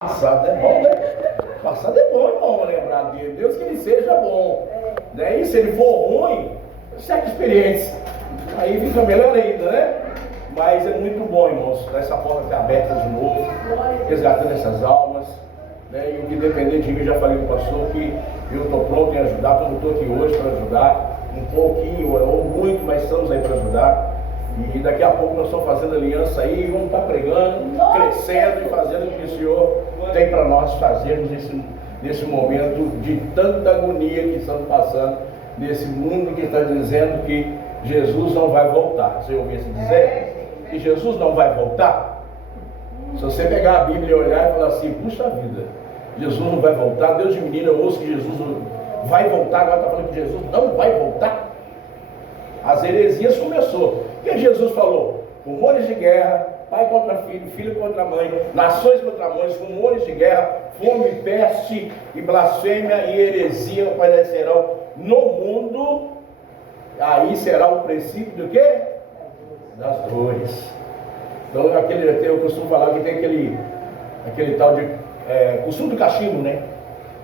Passado é bom, né? Passado é bom, irmão, lembrar dele. Deus que ele seja bom. Né? E se ele for ruim, certa experiência. Aí fica melhor ainda, né? Mas é muito bom, irmãos, essa porta está aberta de novo, resgatando essas almas. Né? E o que depender de mim, já falei com o pastor que eu estou pronto em ajudar, como estou aqui hoje para ajudar, um pouquinho ou muito, mas estamos aí para ajudar. E daqui a pouco nós estamos fazendo aliança aí, vamos estar pregando, crescendo e fazendo o que o Senhor tem para nós fazermos nesse momento de tanta agonia que estamos passando, nesse mundo que está dizendo que Jesus não vai voltar. Você ouviu isso dizer? Que Jesus não vai voltar? Se você pegar a Bíblia e olhar e falar assim, puxa vida, Jesus não vai voltar, Deus de menina, eu ouço que Jesus vai voltar, agora está falando que Jesus não vai voltar. As heresias começou. O que Jesus falou? Rumores de guerra, pai contra filho, filho contra mãe, nações contra mães, rumores de guerra, fome, peste e blasfêmia e heresia aparecerão no mundo. Aí será o princípio do quê? Das dores. Então eu costumo falar que tem aquele tal de costume do cachimbo, né?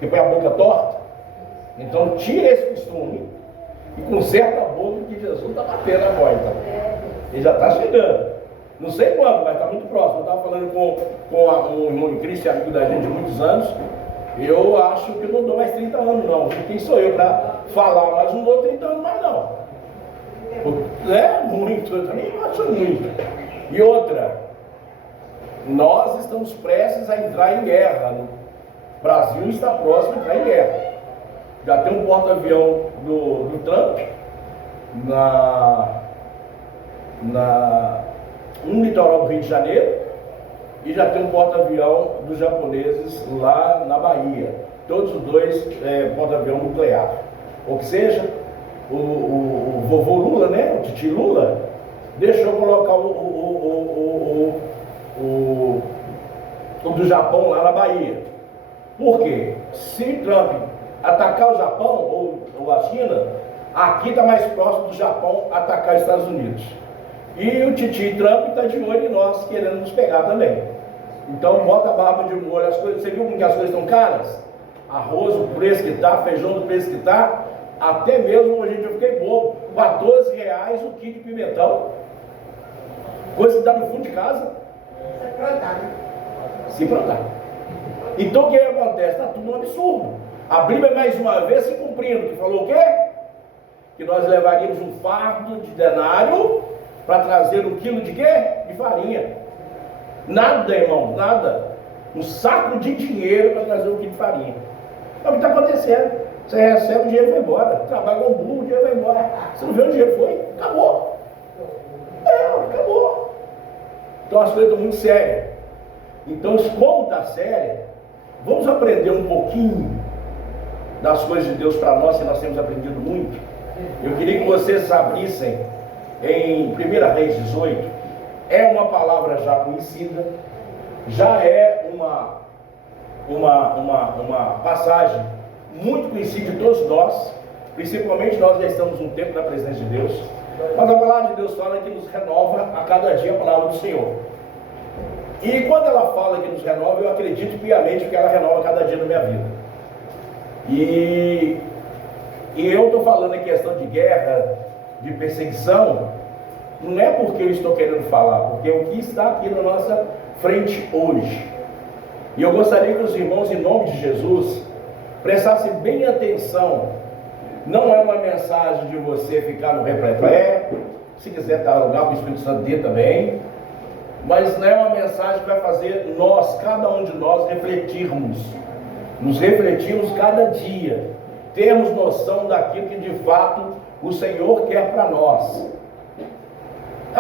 Que põe a boca torta. Então tira esse costume e conserta a boca, que Jesus está batendo a porta. Ele já está chegando. Não sei quando, mas está muito próximo. Eu estava falando com um irmão de Cristo, amigo da gente de muitos anos. Eu acho que eu não dou mais 30 anos, não. Quem sou eu para falar? Mas não dou 30 anos mais, não. É muito, eu também acho muito. E outra, nós estamos prestes a entrar em guerra. O Brasil está próximo a entrar em guerra. Já tem um porta-avião do Trump no litoral do Rio de Janeiro, e já tem um porta-avião dos japoneses lá na Bahia. Todos os dois porta-avião nuclear. Ou seja, o vovô Lula, né, o titi Lula, deixou colocar o do Japão lá na Bahia. Por quê? Se Trump atacar o Japão ou a China, aqui está mais próximo do Japão atacar os Estados Unidos. E o titi Trump está de olho em nós, querendo nos pegar também. Então bota a barba de molho, as coisas. Você viu como que as coisas estão caras? Arroz, o preço que está, feijão do preço que está. Até mesmo hoje eu fiquei bobo, R$14 o quilo de pimentão. Coisa que dá no fundo de casa. Se plantar, né? Se plantar. Então o que acontece? Está tudo um absurdo. A Bíblia mais uma vez se cumprindo, que falou o quê? Que nós levaríamos um fardo de denário para trazer 1 quilo de quê? De farinha. Nada, irmão, nada. Um saco de dinheiro para trazer 1 quilo de farinha. É o que está acontecendo. Você recebe, o dinheiro vai embora. Trabalha com burro, o dinheiro vai embora. Você não vê onde o dinheiro foi? Acabou. Acabou. Então as coisas estão muito sérias. Então, como está séria, vamos aprender um pouquinho das coisas de Deus para nós, que nós temos aprendido muito. Eu queria que vocês abrissem em 1 Reis 18. É uma palavra já conhecida, já é uma passagem muito conhecida de todos nós, principalmente nós já estamos um tempo na presença de Deus. Mas a palavra de Deus fala que nos renova a cada dia a palavra do Senhor. E quando ela fala que nos renova, eu acredito piamente que ela renova cada dia na minha vida. E eu estou falando em questão de guerra, de perseguição, não é porque eu estou querendo falar, porque é o que está aqui na nossa frente hoje. E eu gostaria que os irmãos, em nome de Jesus, prestassem bem atenção. Não é uma mensagem de você ficar no replé, se quiser dar lugar para o Espírito Santo dele também, mas não é uma mensagem que vai fazer nós, cada um de nós, nos refletirmos cada dia, termos noção daquilo que de fato o Senhor quer para nós.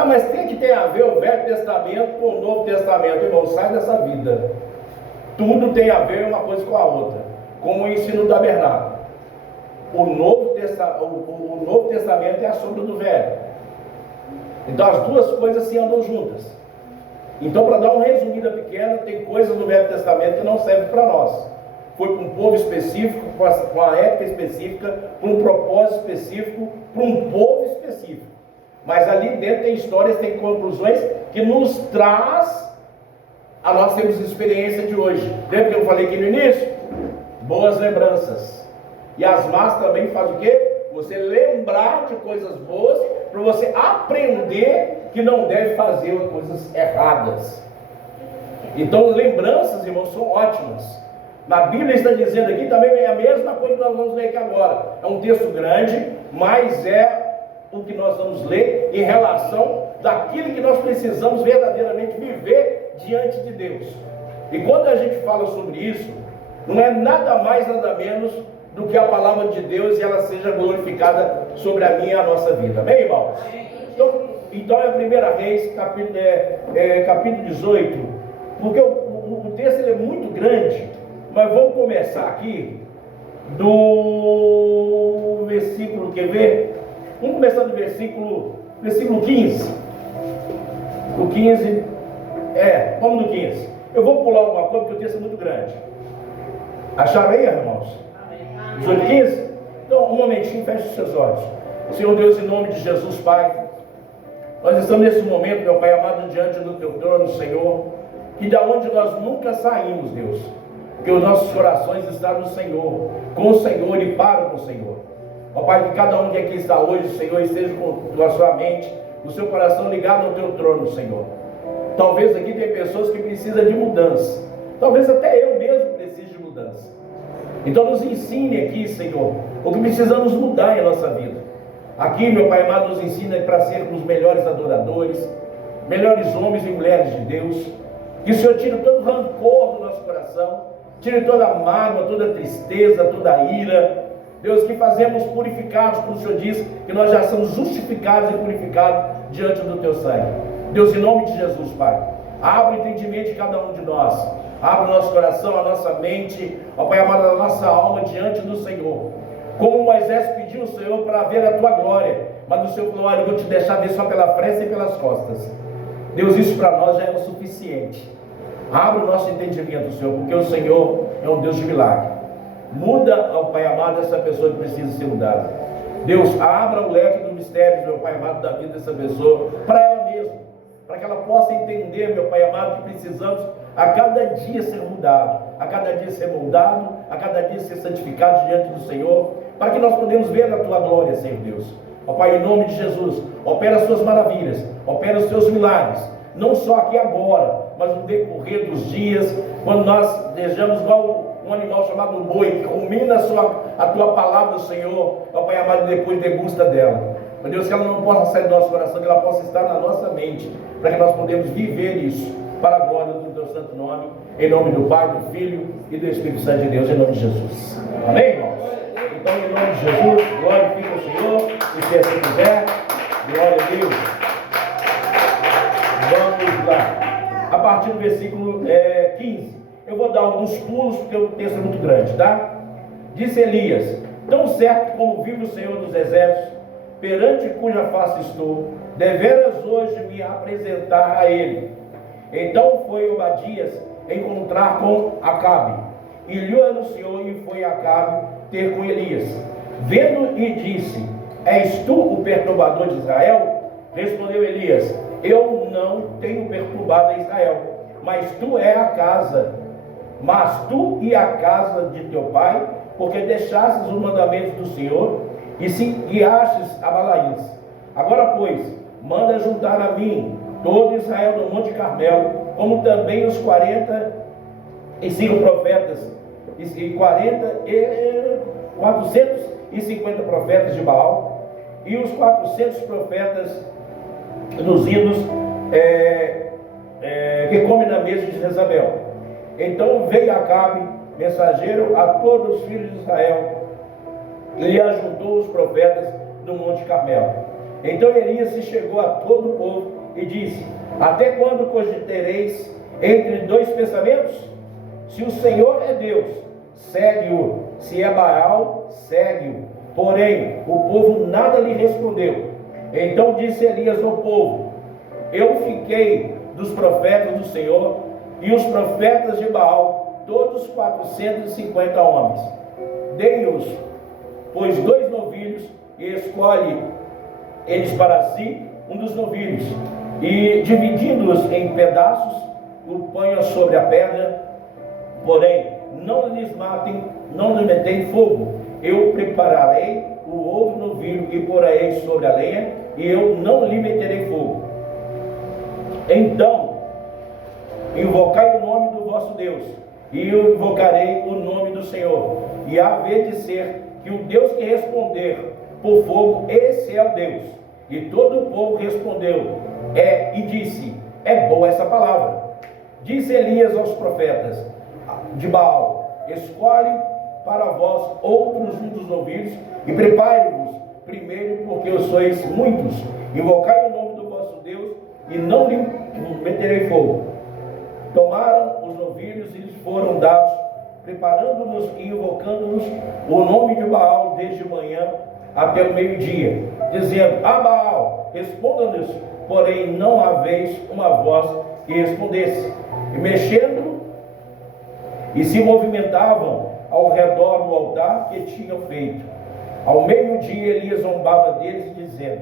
Mas tem que ter a ver o Velho Testamento com o Novo Testamento, irmão, sai dessa vida. Tudo tem a ver uma coisa com a outra, como o ensino do tabernáculo. O Novo Testamento é a sombra do Velho. Então as duas coisas se andam juntas. Então, para dar uma resumida pequena, tem coisas do Velho Testamento que não servem para nós. Foi para um povo específico, para uma época específica, para um propósito específico, para um povo específico. Mas ali dentro tem histórias, tem conclusões que nos traz nós temos experiência de hoje. Lembra que eu falei aqui no início? Boas lembranças. E as más também fazem o quê? Você lembrar de coisas boas, para você aprender que não deve fazer coisas erradas. Então, lembranças, irmãos, são ótimas. Na Bíblia está dizendo aqui também é a mesma coisa que nós vamos ler aqui agora. É um texto grande, mas é o que nós vamos ler em relação daquilo que nós precisamos verdadeiramente viver diante de Deus. E quando a gente fala sobre isso, não é nada mais, nada menos do que a palavra de Deus e ela seja glorificada sobre a minha e a nossa vida. Amém, irmãos? Então é a 1 Reis, capítulo 18, porque o texto ele é muito grande, mas vamos começar aqui do versículo, quer ver? Vamos começar do versículo 15. O 15, vamos no 15. Eu vou pular alguma coisa porque o texto é muito grande. Acharam aí, irmãos? 18, 15? Então, um momentinho, feche os seus olhos. Senhor Deus, em nome de Jesus, Pai, nós estamos nesse momento, meu Pai amado, diante do Teu trono, Senhor, que da onde nós nunca saímos, Deus, que os nossos corações estão no Senhor, com o Senhor e para o Senhor. Ó Pai, que cada um que aqui está hoje, Senhor, esteja com a sua mente, o seu coração ligado ao Teu trono, Senhor. Talvez aqui tem pessoas que precisam de mudança. Talvez até eu mesmo precise de mudança. Então nos ensine aqui, Senhor, o que precisamos mudar em nossa vida. Aqui, meu Pai amado, nos ensina para sermos melhores adoradores, melhores homens e mulheres de Deus. Que o Senhor tire todo o rancor do nosso coração, tire toda a mágoa, toda a tristeza, toda a ira. Deus, que fazemos purificados, como o Senhor diz, que nós já somos justificados e purificados diante do Teu sangue. Deus, em nome de Jesus, Pai, abre o entendimento de cada um de nós, abre o nosso coração, a nossa mente, ó Pai amado, a nossa alma diante do Senhor. Como Moisés pediu ao Senhor para ver a Tua glória, mas o Senhor falou: olha, eu vou te deixar ver só pela frente e pelas costas. Deus, isso para nós já é o suficiente. Abre o nosso entendimento, Senhor, porque o Senhor é um Deus de milagre. Muda, ó Pai amado, essa pessoa que precisa ser mudada. Deus, abra o leque do mistério, meu Pai amado, da vida dessa pessoa, para ela mesma, para que ela possa entender, meu Pai amado, que precisamos a cada dia ser mudado, a cada dia ser moldado, a cada dia ser santificado diante do Senhor, para que nós podemos ver a Tua glória, Senhor Deus. Ó Pai, em nome de Jesus, opera as Suas maravilhas, opera os Teus milagres, não só aqui agora, mas no decorrer dos dias, quando nós desejamos igual um animal chamado boi, que rumina a Tua palavra, Senhor, ó Pai amado, e depois degusta dela. Meu Deus, que ela não possa sair do nosso coração, que ela possa estar na nossa mente, para que nós podemos viver isso, para a glória do Teu santo nome, em nome do Pai, do Filho e do Espírito Santo de Deus, em nome de Jesus. Amém, irmãos? Então, em nome de Jesus, glorifica o Senhor, e se assim quiser, glória a Deus. Vamos lá. A partir do versículo 15. Eu vou dar alguns pulos, porque o texto é muito grande, tá? Disse Elias: tão certo como vive o Senhor dos Exércitos, perante cuja face estou, deveras hoje me apresentar a ele. Então foi Obadias encontrar com Acabe, e lhe anunciou, e foi Acabe ter com Elias. Vendo e disse: és tu o perturbador de Israel? Respondeu Elias: eu não tenho perturbado a Israel, mas tu e a casa de teu pai, porque deixastes os mandamentos do Senhor e se guiastes a Balaíns. Agora, pois, manda juntar a mim todo Israel do Monte Carmelo, como também os 45 profetas e 450 profetas de Baal, e os 400 profetas dos ídolos que comem na mesa de Jezabel. Então veio Acabe, mensageiro, a todos os filhos de Israel, e lhe ajuntou os profetas do Monte Carmelo. Então Elias se chegou a todo o povo e disse: até quando cogitareis entre dois pensamentos? Se o Senhor é Deus, segue-o; se é Baal, segue-o. Porém, o povo nada lhe respondeu. Então disse Elias ao povo: eu fiquei dos profetas do Senhor e os profetas de Baal, todos 450 homens. Dei-os, pois, 2 novilhos, e escolhe eles para si um dos novilhos, e dividindo-os em pedaços, o ponha sobre a pedra, porém não lhes matem, não lhes metem fogo. Eu prepararei o ovo novilho e porei sobre a lenha, e eu não lhe meterei fogo. Então invocai o nome do vosso Deus, e eu invocarei o nome do Senhor. E há de ser que o Deus que responder por fogo, esse é o Deus. E todo o povo respondeu, e disse, é boa essa palavra. Disse Elias aos profetas de Baal, escolhe para vós outros um dos novilhos, e prepare-vos primeiro, porque sois muitos. Invocai o nome do vosso Deus, e não lhe meterei fogo. Tomaram os novilhos e lhes foram dados, preparando-nos e invocando-nos o nome de Baal desde manhã até o meio-dia, dizendo, Baal, responda-nos, porém não haveis uma voz que respondesse. E mexendo, e se movimentavam ao redor do altar que tinham feito. Ao meio-dia Elias zombava deles, dizendo,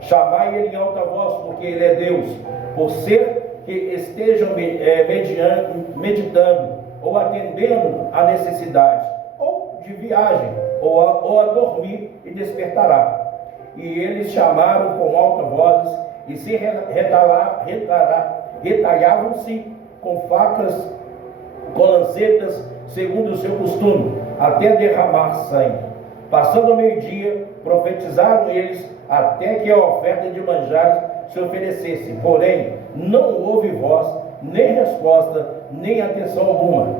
chamai ele em alta voz, porque ele é Deus, por ser que estejam meditando, ou atendendo a necessidade, ou de viagem, ou a dormir, e despertará. E eles chamaram com alta voz, e se retalhavam-se com facas, com lancetas, segundo o seu costume, até derramar sangue. Passando o meio-dia, profetizaram eles, até que a oferta de manjares se oferecesse. Porém, não houve voz, nem resposta, nem atenção alguma.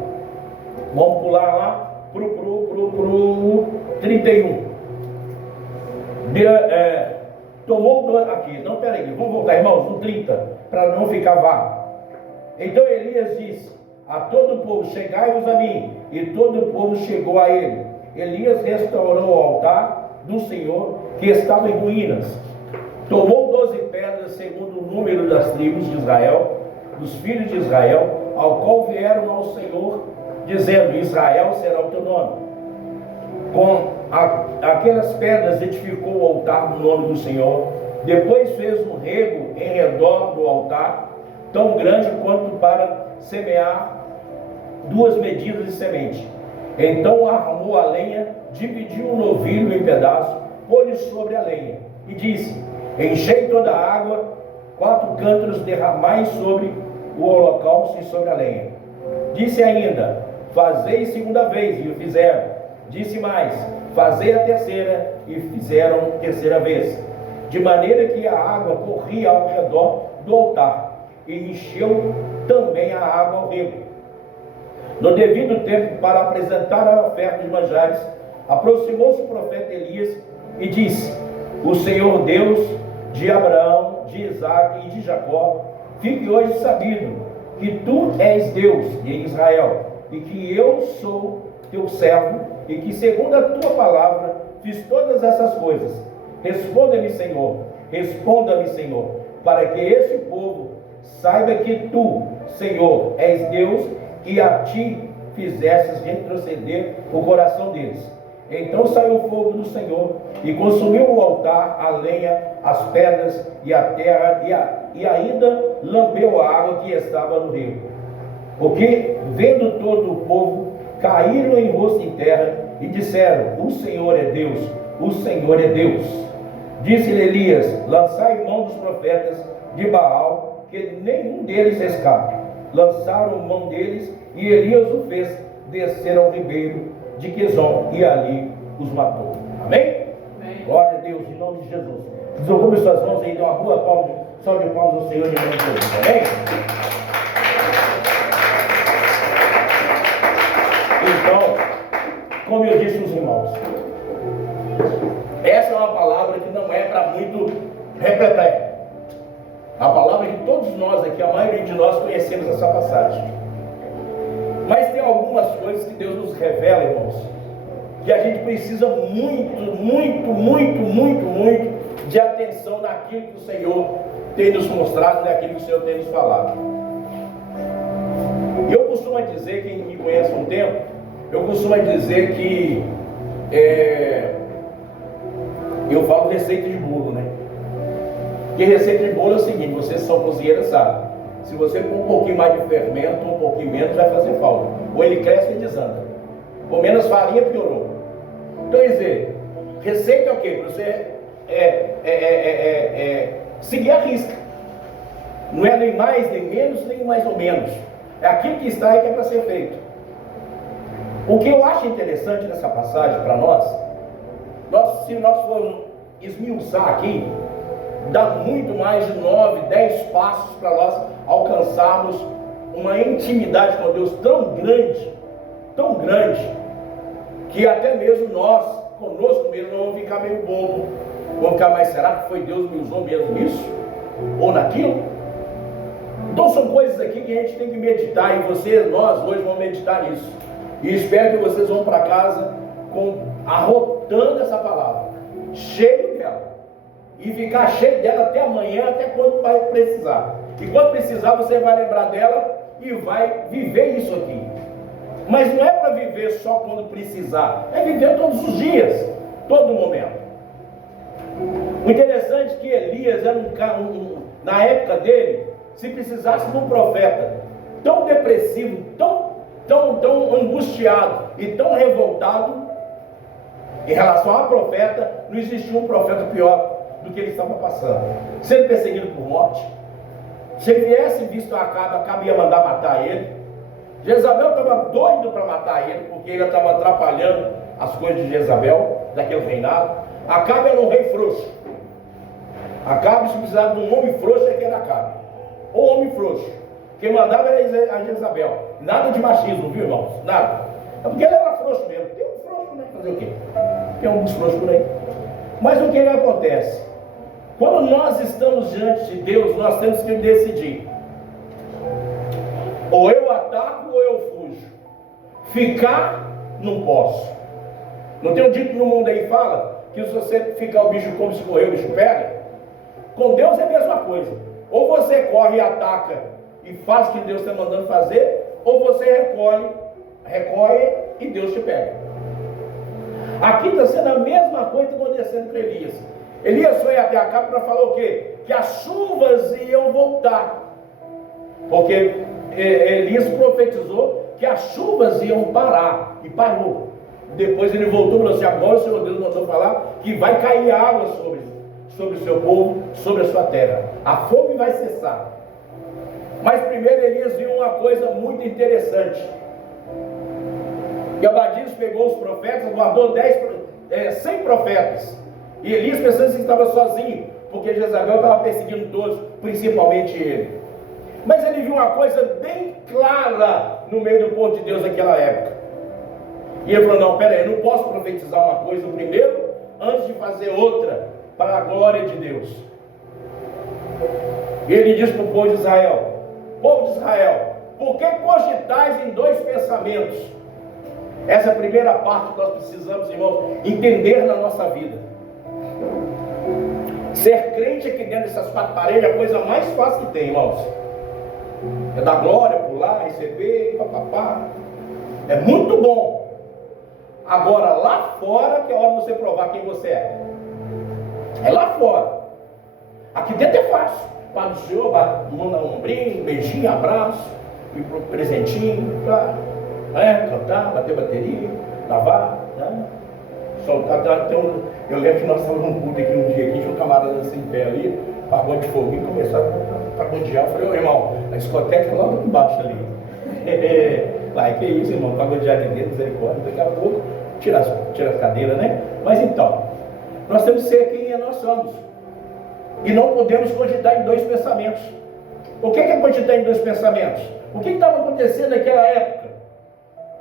Vamos pular lá pro 31. Tomou aqui, não, peraí, vamos voltar, irmãos, no 30, para não ficar vago. Então Elias disse a todo o povo, chegai-vos a mim, e todo o povo chegou a ele. Elias restaurou o altar do Senhor, que estava em ruínas. Tomou 12 pedras, segundo o número das tribos de Israel, dos filhos de Israel, ao qual vieram ao Senhor, dizendo, Israel será o teu nome. Com aquelas pedras edificou o altar no nome do Senhor. Depois fez um rego em redor do altar, tão grande quanto para semear 2 medidas de semente. Então armou a lenha, dividiu o novilho em pedaços, pôs-lhe sobre a lenha, e disse, enchei toda a água, 4 cântaros derramai sobre o holocausto e sobre a lenha. Disse ainda, fazei segunda vez, e o fizeram. Disse mais, fazei a terceira, e fizeram terceira vez. De maneira que a água corria ao redor do altar, e encheu também a água ao rego. No devido tempo, para apresentar a oferta de manjares, aproximou-se o profeta Elias e disse, o Senhor Deus de Abraão, de Isaque e de Jacó, fique hoje sabido que tu és Deus em Israel, e que eu sou teu servo, e que segundo a tua palavra fiz todas essas coisas. Responda-me, Senhor, para que esse povo saiba que tu, Senhor, és Deus, e a ti fizesses retroceder o coração deles. Então saiu o fogo do Senhor e consumiu o altar, a lenha, as pedras e a terra, e ainda lambeu a água que estava no rio. Porque, vendo todo o povo, caíram em rosto em terra e disseram, o Senhor é Deus, o Senhor é Deus. Disse-lhe Elias, lançai mão dos profetas de Baal, que nenhum deles escape. Lançaram mão deles, e Elias o fez descer ao ribeiro de Quizon, e ali os matou. Amém? Amém. Glória a Deus, em nome de Jesus. Desocupe suas mãos aí, dê uma boa palma, salve de palmas ao Senhor em nome de Jesus. Amém? Então, como eu disse aos irmãos, essa é uma palavra que não é para muito repletar. A palavra que todos nós aqui, a maioria de nós conhecemos essa passagem. Mas tem algumas coisas que Deus nos revela, irmãos, que a gente precisa muito de atenção naquilo que o Senhor tem nos mostrado, naquilo que o Senhor tem nos falado. Eu costumo dizer, quem me conhece há um tempo, eu costumo dizer que eu falo receita de bolo, né? Porque receita de bolo é o seguinte, vocês são cozinheiras, sabem. Se você pôr um pouquinho mais de fermento, um pouquinho menos, vai fazer falta. Ou ele cresce e desanda. Com menos farinha, piorou. Então, quer dizer, receita é o quê? Para você seguir a risca. Não é nem mais, nem menos, nem mais ou menos. É aquilo que está e que é para ser feito. O que eu acho interessante nessa passagem para nós, se nós formos esmiuçar aqui, dá muito mais de 9, 10 passos para nós alcançarmos uma intimidade com Deus tão grande, que até mesmo nós, conosco mesmo, vamos ficar meio bobo. Vamos ficar, mas será que foi Deus que me usou mesmo nisso? Ou naquilo? Então são coisas aqui que a gente tem que meditar, e nós hoje vamos meditar nisso. E espero que vocês vão para casa arrotando essa palavra, cheio dela. E ficar cheio dela até amanhã, até quando vai precisar. E quando precisar, você vai lembrar dela e vai viver isso aqui. Mas não é para viver só quando precisar, é viver todos os dias, todo momento. O interessante é que Elias era na época dele, se precisasse de um profeta tão depressivo, tão angustiado e tão revoltado, em relação a profeta, não existia um profeta pior do que ele estava passando. Sendo perseguido por morte. Se ele viesse visto Acabe ia mandar matar ele. Jezabel estava doido para matar ele, porque ele estava atrapalhando as coisas de Jezabel, daquele reinado. Acabe era um rei frouxo. Acabe, se precisava de um homem frouxo, é que era Acabe. Ou homem frouxo. Quem mandava era a Jezabel. Nada de machismo, viu, irmãos? Nada. É porque ele era frouxo mesmo. Tem um frouxo, né? Fazer o quê? Tem alguns frouxos por aí. Mas o que acontece? Quando nós estamos diante de Deus, nós temos que decidir. Ou eu ataco ou eu fujo. Ficar, não posso. Não tem um dito no mundo aí que fala que se você ficar o bicho come, se correr o bicho pega? Com Deus é a mesma coisa. Ou você corre e ataca e faz o que Deus está mandando fazer, ou você recolhe e Deus te pega. Aqui está sendo a mesma coisa que está acontecendo com Elias. Elias foi até Acabe para falar o quê? Que as chuvas iam voltar. Porque Elias profetizou que as chuvas iam parar. E parou. Depois ele voltou e falou assim: agora o Senhor Deus mandou falar que vai cair água sobre o seu povo, sobre a sua terra. A fome vai cessar. Mas primeiro Elias viu uma coisa muito interessante. E Abadias pegou os profetas, guardou 100 profetas. E Elias pensando que estava sozinho, porque Jezabel estava perseguindo todos, principalmente ele. Mas ele viu uma coisa bem clara no meio do povo de Deus naquela época. E ele falou: não, peraí, eu não posso profetizar uma coisa primeiro, antes de fazer outra, para a glória de Deus. E ele diz para o povo de Israel: povo de Israel, por que cogitais em dois pensamentos? Essa é a primeira parte que nós precisamos, irmãos, entender na nossa vida. Ser crente aqui dentro dessas quatro paredes é a coisa mais fácil que tem, irmãos. É dar glória, pular, receber, papapá. É muito bom. Agora, lá fora que é hora de você provar quem você é. É lá fora. Aqui dentro é fácil. Pai do Senhor, manda um ombrinho, beijinho, abraço, presentinho, cantar, bater bateria, lavar, né? Soltar. Eu lembro que nós estávamos num culto aqui um dia, aqui tinha um camarada assim em pé ali, pagou de fogo e começou a pagodear. Eu falei: ô irmão, a discoteca é logo embaixo ali. Vai, que isso, irmão, pagodear de dentro, misericórdia, daqui a pouco tira as cadeiras, né? Mas então, nós temos que ser quem nós somos. E não podemos cogitar em dois pensamentos. O que é cogitar em dois pensamentos? O que estava acontecendo naquela época?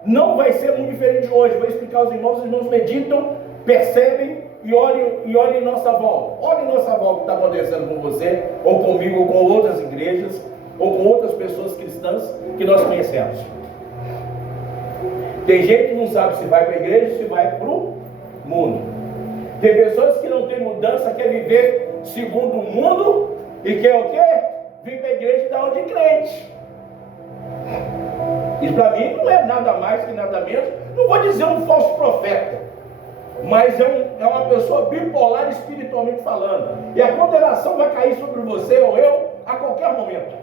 Não vai ser muito diferente de hoje. Vou explicar aos irmãos. Os irmãos meditam, percebem e olhem em nossa volta. Olhem em nossa volta o que está acontecendo com você, ou comigo, ou com outras igrejas, ou com outras pessoas cristãs que nós conhecemos. Tem gente que não sabe se vai para a igreja ou se vai para o mundo. Tem pessoas que não têm mudança, quer viver segundo o mundo e quer o quê? Vir para a igreja e dar onde crente. Isso para mim não é nada mais que nada menos, não vou dizer um falso profeta, mas é uma pessoa bipolar espiritualmente falando. E a condenação vai cair sobre você ou eu a qualquer momento.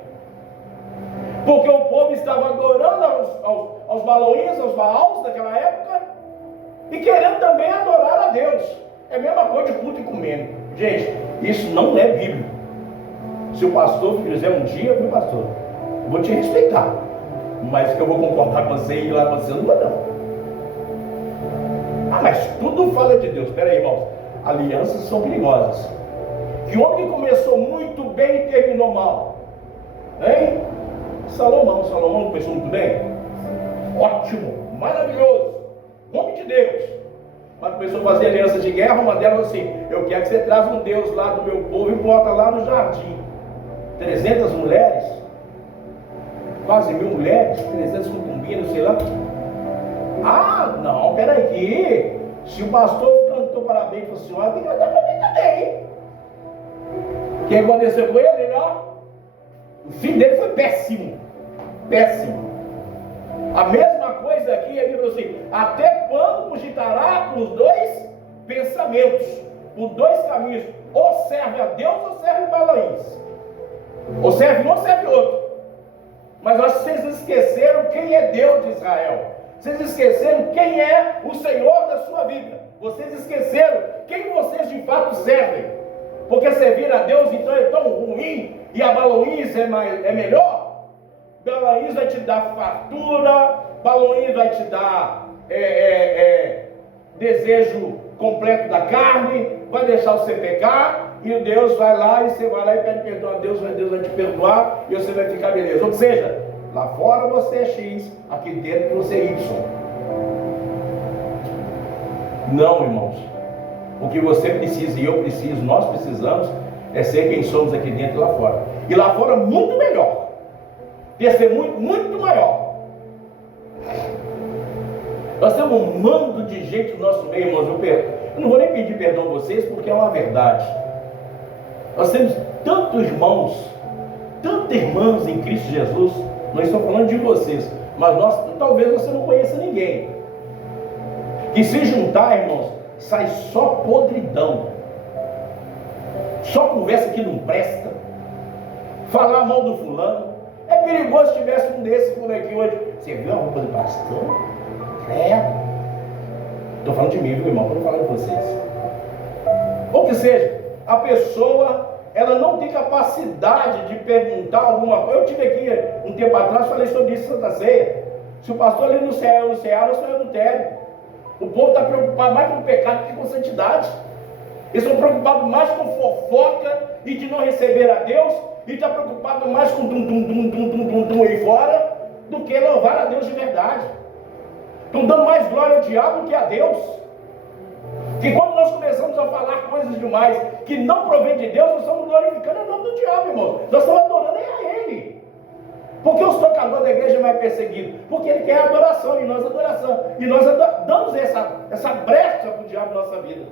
Porque o povo estava adorando aos Baloíns, aos Baals daquela época, e querendo também adorar a Deus. É a mesma coisa de culto e comendo. Gente, isso não é bíblico. Se o pastor fizer um dia, meu pastor, eu vou te respeitar, mas que eu vou concordar com você e ir lá com você, não vou não. Ah, mas tudo fala de Deus. Espera aí, irmãos, alianças são perigosas. Que homem que começou muito bem e terminou mal? Hein? Salomão começou muito bem? Ótimo, maravilhoso, homem de Deus. Mas começou a fazer alianças de guerra. Uma delas assim: eu quero que você traga um Deus lá do meu povo e bota lá no jardim. 300 mulheres, quase 1000 mulheres, 300 concubinas, sei lá. Ah, não, peraí. Se o pastor cantou parabéns para a senhora, tem que cantar para mim também. O que aconteceu com ele, ó? O fim dele foi péssimo. Péssimo. A mesma coisa aqui, ele falou assim: até quando cogitará por dois pensamentos, por dois caminhos? Ou serve a Deus ou serve Balaíns. Ou serve um ou serve outro. Mas eu acho que vocês esqueceram quem é Deus de Israel. Vocês esqueceram quem é o Senhor da sua vida. Vocês esqueceram quem vocês de fato servem. Porque servir a Deus então é tão ruim e a Baloíns é melhor. Baloíns vai te dar fartura, Baloíns vai te dar desejo completo da carne, vai deixar você pecar, e o Deus vai lá e você vai lá e pede perdão a Deus vai te perdoar e você vai ficar beleza. Ou seja, lá fora você é X, aqui dentro você é Y. Não, irmãos. O que você precisa e eu preciso, nós precisamos, é ser quem somos aqui dentro e lá fora. E lá fora muito melhor. Testemunho muito maior. Nós temos um mando de gente no nosso meio, irmãos. Eu não vou nem pedir perdão a vocês, porque é uma verdade. Nós temos tantos irmãos, tantas irmãs em Cristo Jesus. Não estou falando de vocês, mas talvez você não conheça ninguém. Que se juntar, irmãos, sai só podridão. Só conversa que não presta. Falar mal do fulano. É perigoso se tivesse um desses por aqui hoje. Você viu a roupa do pastor? Estou falando de mim, viu, irmão? Estou não falando de vocês. Ou que seja, a pessoa, ela não tem capacidade de perguntar alguma coisa. Eu tive aqui um tempo atrás, falei sobre isso em Santa Ceia. Se o pastor ali no céu, nós somos adultério. O povo está preocupado mais com o pecado que com santidade. Eles estão preocupados mais com fofoca e de não receber a Deus. E está preocupado mais com tum aí fora do que louvar a Deus de verdade. Estão dando mais glória ao diabo do que a Deus. Que quando nós começamos a falar coisas demais que não provém de Deus, nós estamos glorificando o nome do diabo, irmão. Nós estamos adorando a ele. Porque os tocadores da igreja é mais perseguidos? Porque ele quer adoração e nós adoração. E nós damos essa brecha para o diabo na nossa vida.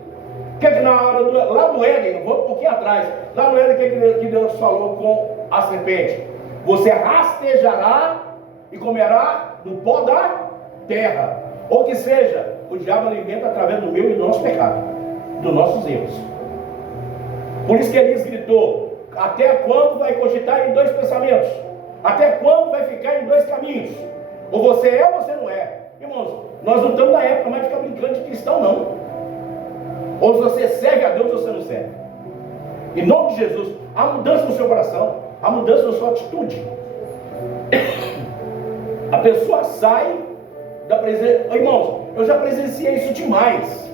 Que na hora lá no Éden, vou um pouquinho atrás, lá no Éden, que Deus falou com a serpente: você rastejará e comerá do pó da terra. Ou que seja, o diabo alimenta através do meu e do nosso pecado, dos nossos erros. Por isso que Elias gritou: até quando vai cogitar em dois pensamentos? Até quando vai ficar em dois caminhos? Ou você é ou você não é. Irmãos, nós não estamos na época mais de ficar brincando de cristão, não. Ou você serve a Deus ou você não serve. Em nome de Jesus, há mudança no seu coração, há mudança na sua atitude. A pessoa sai da presença. Irmãos, eu já presenciei isso demais.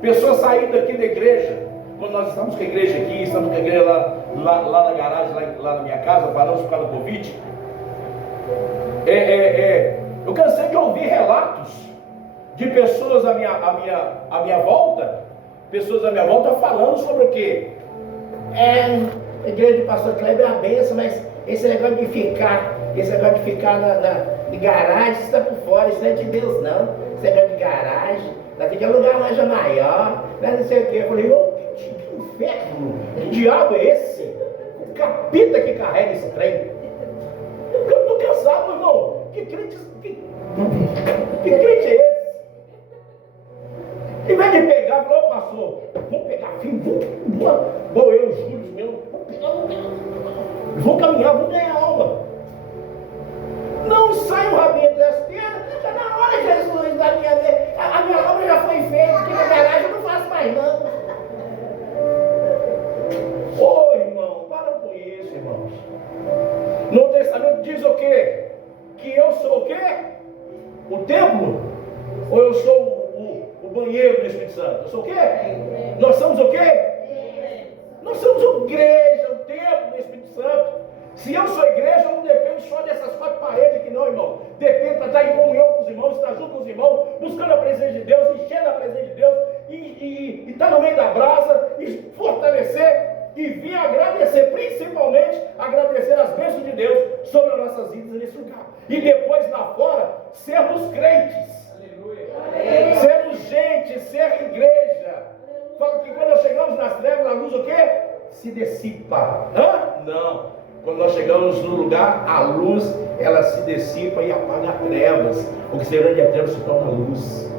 Pessoa sair daqui da igreja, quando nós estamos com a igreja aqui, estamos com a igreja lá na garagem, lá na minha casa, paramos por causa do Covid. Eu cansei de ouvir relatos de pessoas à minha volta. Pessoas à minha volta falando sobre o quê? A igreja do pastor Kleber é uma benção, mas esse negócio de ficar de garagem, isso está por fora, isso não é de Deus não. Esse negócio de garagem, vai ter que alugar uma loja maior, não sei o quê. Eu falei: que inferno, que diabo é esse? O capeta que carrega esse trem. Eu estou cansado, irmão. Que crente é esse? Em vez de pegar, falou: pastor, vamos pegar filho, vamos eu, os Júlios mesmo, vamos caminhar, vamos ganhar alma. o templo? Ou eu sou o banheiro do Espírito Santo? Eu sou o quê? Nós somos o quê? Nós somos a igreja, o templo do Espírito Santo. Se eu sou igreja, eu não dependo só dessas 4 paredes aqui não, irmão. Depende para estar em comunhão com os irmãos, estar junto com os irmãos, buscando a presença de Deus, enchendo a presença de Deus, e estar no meio da brasa, e fortalecer, e vir agradecer, principalmente agradecer as bênçãos de Deus sobre as nossas vidas nesse lugar. E depois lá fora, sermos crentes. Aleluia. Sermos gente, ser igreja. Fala que quando nós chegamos nas trevas, a luz o quê? Se dissipa. Não. Quando nós chegamos no lugar, a luz, ela se dissipa e apaga as trevas. O que será de trevas se torna luz.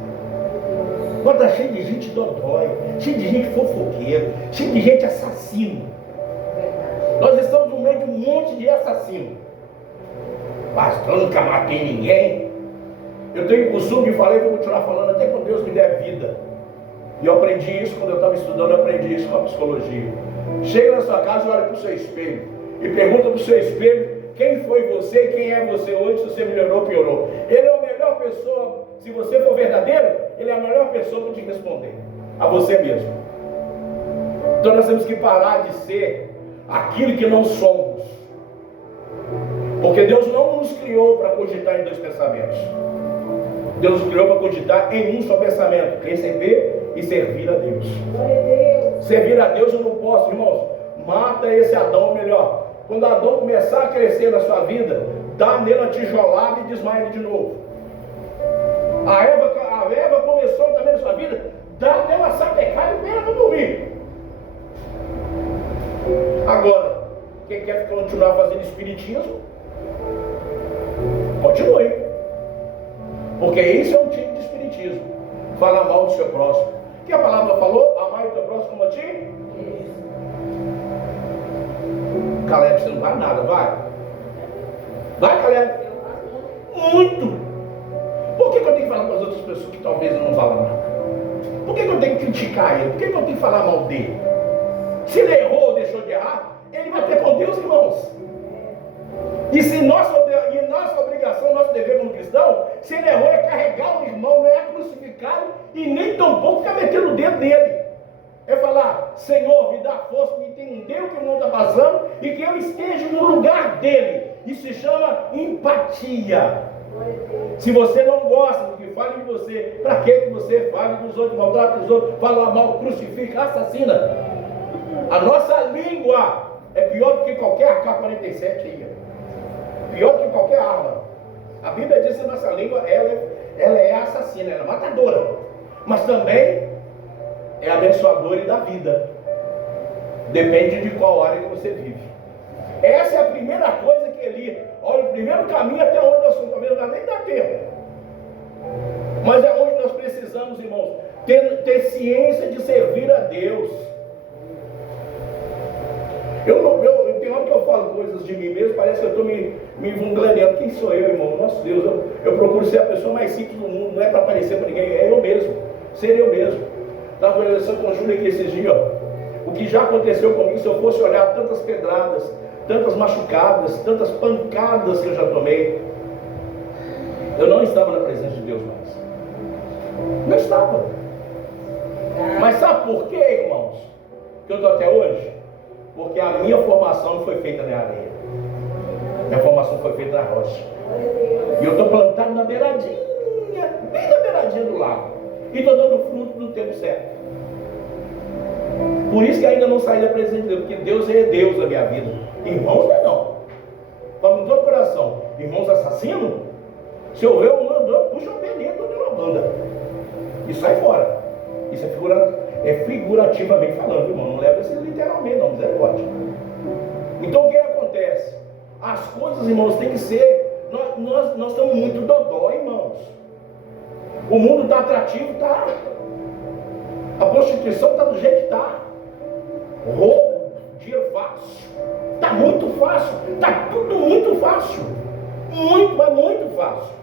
Agora está cheio de gente dodói, cheio de gente fofoqueira, cheio de gente assassino. Nós estamos no meio de um monte de assassino. Pastor, nunca matei ninguém. Eu tenho o costume de falar e vou continuar falando até quando Deus me der vida. E eu aprendi isso quando eu estava estudando, eu aprendi isso com a psicologia. Chega na sua casa e olha para o seu espelho. E pergunta para o seu espelho, quem foi você e quem é você hoje, se você melhorou ou piorou. Ele é a melhor pessoa, se você for verdadeiro, ele é a melhor pessoa para te responder. A você mesmo. Então nós temos que parar de ser aquilo que não somos. Porque Deus não nos criou para cogitar em 2 pensamentos. Deus nos criou para cogitar em um só pensamento: receber e servir a Deus. Servir a Deus eu não posso, irmãos. Mata esse Adão, melhor. Quando Adão começar a crescer na sua vida, dá nele uma tijolada e desmaia ele de novo. A Eva começou também na sua vida, dá nele uma sapecada e pena para dormir. Agora, quem quer continuar fazendo espiritismo, continue. Porque isso é um tipo de espiritismo. Falar mal do seu próximo. O que a palavra falou? Amar o teu próximo como a ti? Caleb, você não vai nada, vai? Vai, Caleb? Muito! Por que eu tenho que falar com as outras pessoas que talvez eu não falam nada? Por que eu tenho que criticar ele? Por que eu tenho que falar mal dele? Se ele errou ou deixou de errar, ele vai ter com Deus, irmãos. E se nossa obrigação, nosso dever como cristão, se ele errou é carregar o irmão, não é crucificá-lo e nem tampouco ficar metendo o dedo nele. É falar, Senhor, me dá força, me entender o que o mundo está passando e que eu esteja no lugar dele. Isso se chama empatia. Se você não gosta do que fale de você, para que você fale dos outros, maltrata os outros, fala mal, crucifica, assassina? A nossa língua é pior do que qualquer AK-47 aí. Pior do que qualquer arma. A Bíblia diz que a nossa língua ela é assassina, ela é matadora. Mas também é abençoadora e dá vida. Depende de qual área que você vive. Essa é a primeira coisa que ele... Olha, o primeiro caminho até onde nós estamos, talvez não nem dá tempo. Mas é onde nós precisamos, irmãos, ter ciência de servir a Deus. Tem hora que eu falo coisas de mim mesmo, parece que eu estou me vangloriando. Quem sou eu, irmão? Nosso Deus, eu procuro ser a pessoa mais simples do mundo, não é para aparecer para ninguém, é eu mesmo, ser eu mesmo. Estava conversando com a Júlia aqui esses dias, ó. O que já aconteceu comigo, se eu fosse olhar tantas pedradas, tantas machucadas, tantas pancadas que eu já tomei, eu não estava na presença de Deus mais. Não estava. Mas sabe por quê, irmãos, que eu estou até hoje? Porque a minha formação não foi feita na areia. Minha formação foi feita na rocha. E eu estou plantado na beiradinha, bem na beiradinha do lago. E estou dando fruto no tempo certo. Por isso que ainda não saí da presença de Deus, porque Deus é Deus na minha vida. Irmãos, não. Fala no todo coração. Irmãos assassinos, se eu ver um andor, puxa o pé dentro de uma banda e sai fora. Isso é figurativamente falando, irmão. Não leva isso literalmente, não, misericórdia. Então o que acontece? As coisas, irmãos, tem que ser. Nós estamos muito dodó, irmãos. O mundo está atrativo, está. A prostituição está do jeito que está. Roubo, dinheiro fácil. Está muito fácil. Está tudo muito fácil. Muito fácil.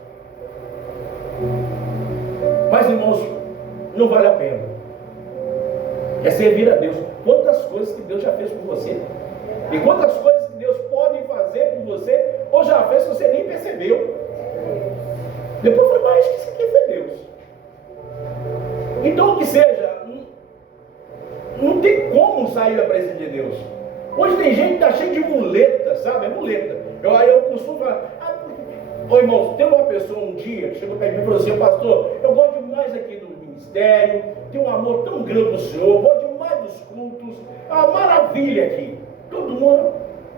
Mas, irmãos, não vale a pena. É servir a Deus. Quantas coisas que Deus já fez por você. E quantas coisas que Deus pode fazer por você, ou já fez, que você nem percebeu. Depois eu falei, mais que isso aqui foi Deus. Então, o que seja, não tem como sair da presença de Deus. Hoje tem gente que está cheia de muleta, sabe? É muleta. Eu costumo falar, ô irmãos, tem uma pessoa um dia que chegou perto de mim e falou assim: pastor, eu gosto demais aqui do ministério, tenho um amor tão grande do Senhor, gosto demais dos cultos, é uma maravilha aqui, todo mundo,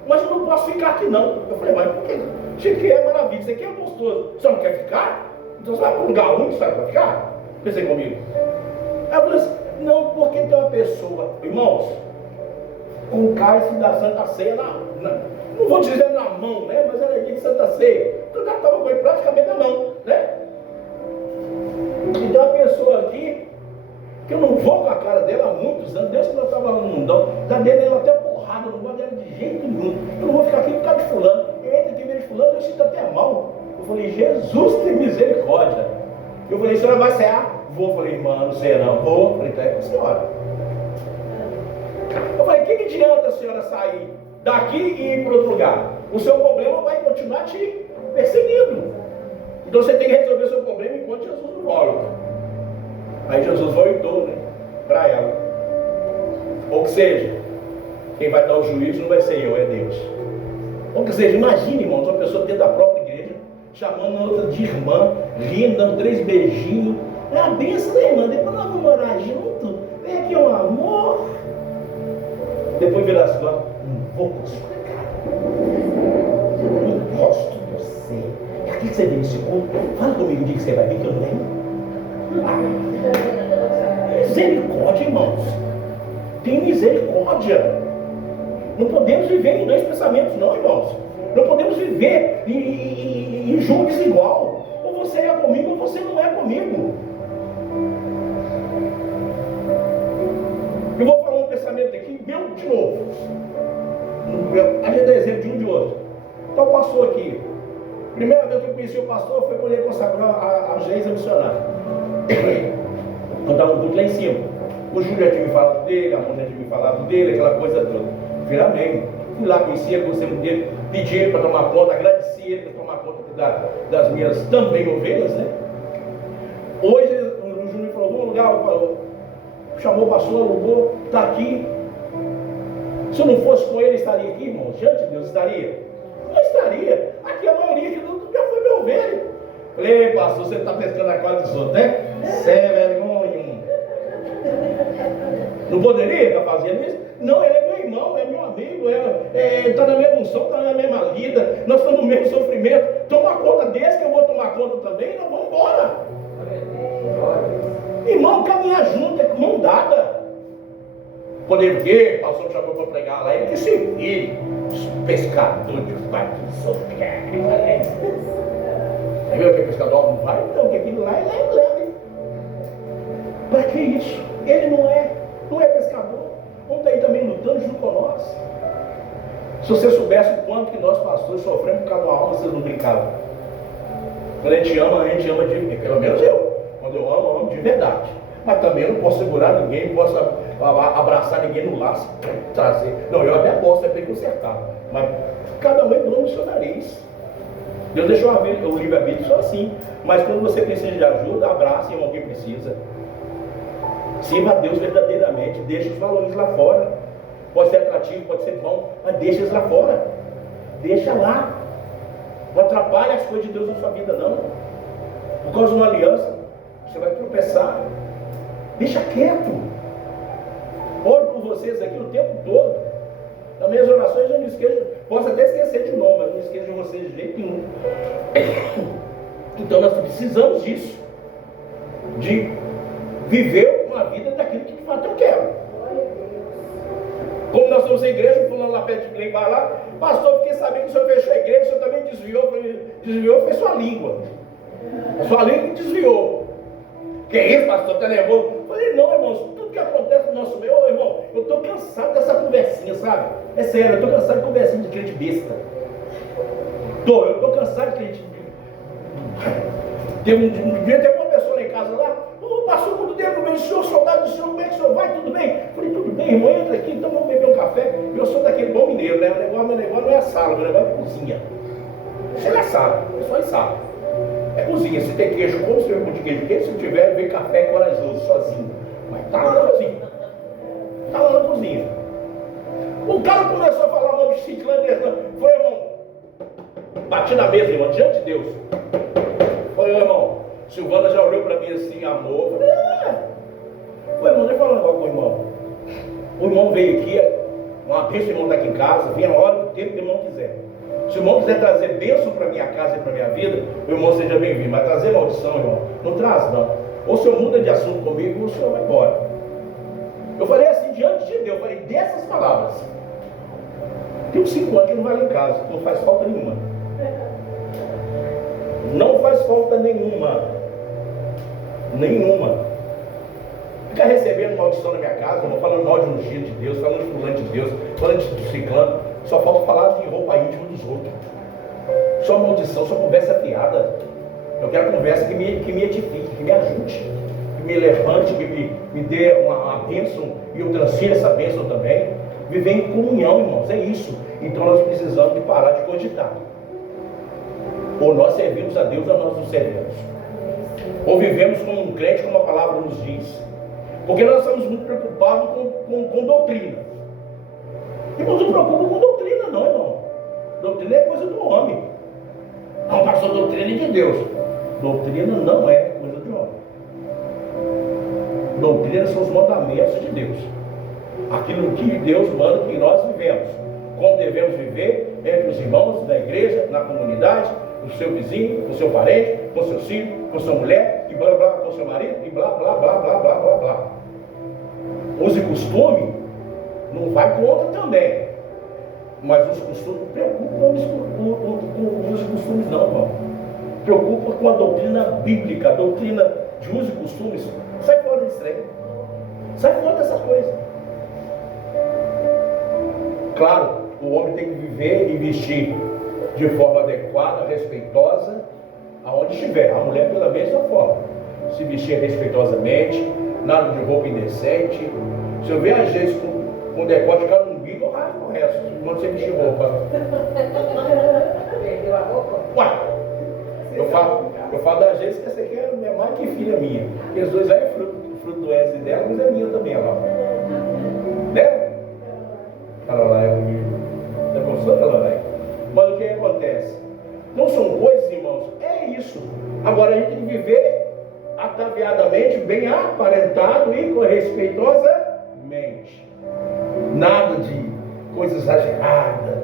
mas eu não posso ficar aqui não. Eu falei, mas por quê? Isso aqui é maravilha, isso aqui é gostoso, você não quer ficar? Então você vai para um lugar ruim, você vai ficar? Pensei comigo. Aí eu falei assim, não, porque tem uma pessoa, irmãos, com o cálice da Santa Ceia não vou dizer na mão, né? Mas era de Santa Ceia. Então já estava com ele praticamente na mão, né? E tem uma pessoa aqui que eu não vou com a cara dela há muitos anos, desde que ela estava lá no mundão, já dei nela até porrada, não gosto dela de jeito nenhum. Eu não vou ficar aqui por causa de fulano. Eu entro aqui mesmo de fulano, eu sinto até mal. Eu falei, Jesus tem misericórdia. Eu falei, a senhora vai cear? Vou. Eu falei, irmã, não sei não. Vou. Eu falei, então é com a senhora. Eu falei, o que adianta a senhora sair daqui e ir para outro lugar? O seu problema vai continuar te perseguindo. Então você tem que resolver o seu problema enquanto Jesus não volta. Aí Jesus voltou, né, para ela. Ou que seja, quem vai dar o juízo não vai ser eu, é Deus. Ou que seja, imagine, irmãos, uma pessoa dentro da própria igreja, chamando a outra de irmã, rindo, dando 3 beijinhos. É a bênção da irmã, depois nós vamos morar junto. Vem aqui um amor. Depois virar assim, não vou com sua cara. Eu não gosto de você. Aqui que você vem nesse culto, fala comigo o dia que você vai vir, que eu não venho. Misericórdia, irmãos. Tem misericórdia. Não podemos viver em 2 pensamentos, não, irmãos. Não podemos viver em jogo desigual. Ou você é comigo ou você não é comigo. Eu vou falar um pensamento aqui, meu de novo. A gente dá exemplo de um de outro. Então passou aqui. Primeira vez que eu conheci o pastor foi quando ele consagrou a Geisa missionária. Quando estava no culto lá em cima. O Júlio já tinha me falado dele, a Mônica tinha me falado dele, aquela coisa toda. Falei, amém. Fui lá, conheci ele, gostei muito dele, pedi ele para tomar conta, agradeci ele para tomar conta das minhas também ovelhas, né? Hoje o Júlio falou, vamos lugar, falou, chamou o pastor, alugou, está aqui. Se eu não fosse com ele, estaria aqui, irmão? Diante de Deus, estaria? Não estaria. Aqui a maioria que já foi meu ovelha. Falei, pastor, você está pescando a quadra dos outros, né? Você é vergonha. Não poderia estar fazendo isso? Não, ele é meu irmão, é meu amigo, está na mesma unção, está na mesma lida, nós estamos no mesmo sofrimento. Toma conta desse que eu vou tomar conta também, nós vamos embora. Irmão, caminhar junto, é mão dada. Quando ele quê? O pastor chamou para pregar lá, ele disse, filho, pescador de pai, aí viu que pescador não vai? Então, que aquilo lá é leve. Para que isso? Ele não é pescador. Vamos estar aí também lutando junto com nós. Se você soubesse o quanto que nós pastores sofremos por causa de uma alma, vocês não brincavam. Quando a gente ama de, pelo menos eu. Quando eu amo de verdade. Mas também eu não posso segurar ninguém, não posso abraçar ninguém no laço, trazer. Não, eu até posso, é bem consertar. Mas cada um é dono do seu nariz. Deus deixou o livre-arbítrio só assim. Mas quando você precisa de ajuda, abraça irmão quem precisa. Sirva a Deus verdadeiramente, deixa os valores lá fora. Pode ser atrativo, pode ser bom, mas deixa eles lá fora. Deixa lá. Não atrapalhe as coisas de Deus na sua vida, não. Por causa de uma aliança, você vai tropeçar. Deixa quieto. Oro por vocês aqui o tempo todo. Nas minhas orações eu não esqueço, posso até esquecer de novo, mas não esqueço de vocês de jeito nenhum. Então nós precisamos disso. De viver uma vida daquilo que de fato eu quero. Como nós somos a igreja, fulano lá perto de mim vai lá, pastor, fiquei sabendo que o senhor fechou a igreja, o senhor também desviou, foi sua língua. A sua língua desviou. Que é isso, pastor? Está nervoso? Eu falei, não, irmãos, tudo que acontece no nosso meio, irmão, eu estou cansado dessa conversinha, sabe? É sério, eu estou cansado de conversinha de crente besta. Eu estou cansado de crente. Teve uma pessoa lá em casa lá, passou muito tempo, meu senhor, soldado do senhor, como é que o senhor vai? Tudo bem? Eu falei, tudo bem, irmão, entra aqui, então vamos beber um café. Eu sou daquele bom mineiro, né? Meu negócio não é a sala, meu negócio é a cozinha. Chega a sala, é só em sala. cozinha. Se tem queijo, como se tiver de queijo? Porque se não tiver, vem café corajoso, sozinho. Mas tá lá na cozinha. Tá lá na cozinha. O cara começou a falar mal de ciclano. Foi, irmão. Bati na mesa, irmão, diante de Deus. Foi, irmão. Silvana já olhou para mim assim, amor. Eu falei, Foi, irmão, deixa eu falar um negócio com o irmão. O irmão veio aqui, uma vez o irmão está aqui em casa, vem a hora do tempo que o irmão quiser. Se o irmão quiser trazer bênção para minha casa e para minha vida, o irmão seja bem-vindo. Mas trazer maldição, irmão, não traz não. Ou o senhor muda de assunto comigo, ou o senhor vai embora. Eu falei assim diante de Deus, eu falei dessas palavras. Tem uns 5 anos que não vai lá em casa, não faz falta nenhuma. Não faz falta nenhuma. Nenhuma. Fica recebendo maldição na minha casa, não falando mal de ungido de Deus, falando de fulano de Deus, falando de ciclano. Só falta falar de roupa íntima dos outros. Só maldição, só conversa fiada. Eu quero conversa que me edifique, que me ajude, que me levante, que me dê uma bênção e eu transfira essa bênção também. Viver em comunhão, irmãos, é isso. Então nós precisamos de parar de cogitar. Ou nós servimos a Deus ou nós não servimos. Ou vivemos como um crente, como a palavra nos diz. Porque nós estamos muito preocupados com doutrina. E não se preocupa com doutrina não, irmão. Doutrina é coisa do homem. Não, pastor, doutrina é de Deus. Doutrina não é coisa do homem. Doutrina são os mandamentos de Deus. Aquilo que Deus manda que nós vivemos. Como devemos viver entre os irmãos da igreja, na comunidade, com o seu vizinho, com o seu parente, com o seu filho, com a sua mulher, e blá blá, com o seu marido, e blá blá blá blá blá blá blá. Uso e costume não vai contra também. Mas os costumes não preocupam com os costumes não, irmão. Preocupa com a doutrina bíblica, a doutrina de uso e costumes. Sai fora desse trem. Sai fora dessas coisas. Claro, o homem tem que viver e vestir de forma adequada, respeitosa, aonde estiver. A mulher pela mesma forma. Se vestir respeitosamente, nada de roupa indecente. Se eu ver a gente com decote cá no umbigo, eu rasgo o resto. Quando você vestir roupa. Perdeu a roupa? Ué, eu falo da gente que essa aqui é minha mãe que filha minha. Porque os dois aí é fruto do S dela, mas é minha também, ó. Né? Olha lá, é comigo. Já gostou, Caroline? Mas o que acontece? Não são coisas, irmãos, é isso. Agora a gente tem que viver ataviadamente, bem aparentado e respeitosamente. Nada de coisa exagerada,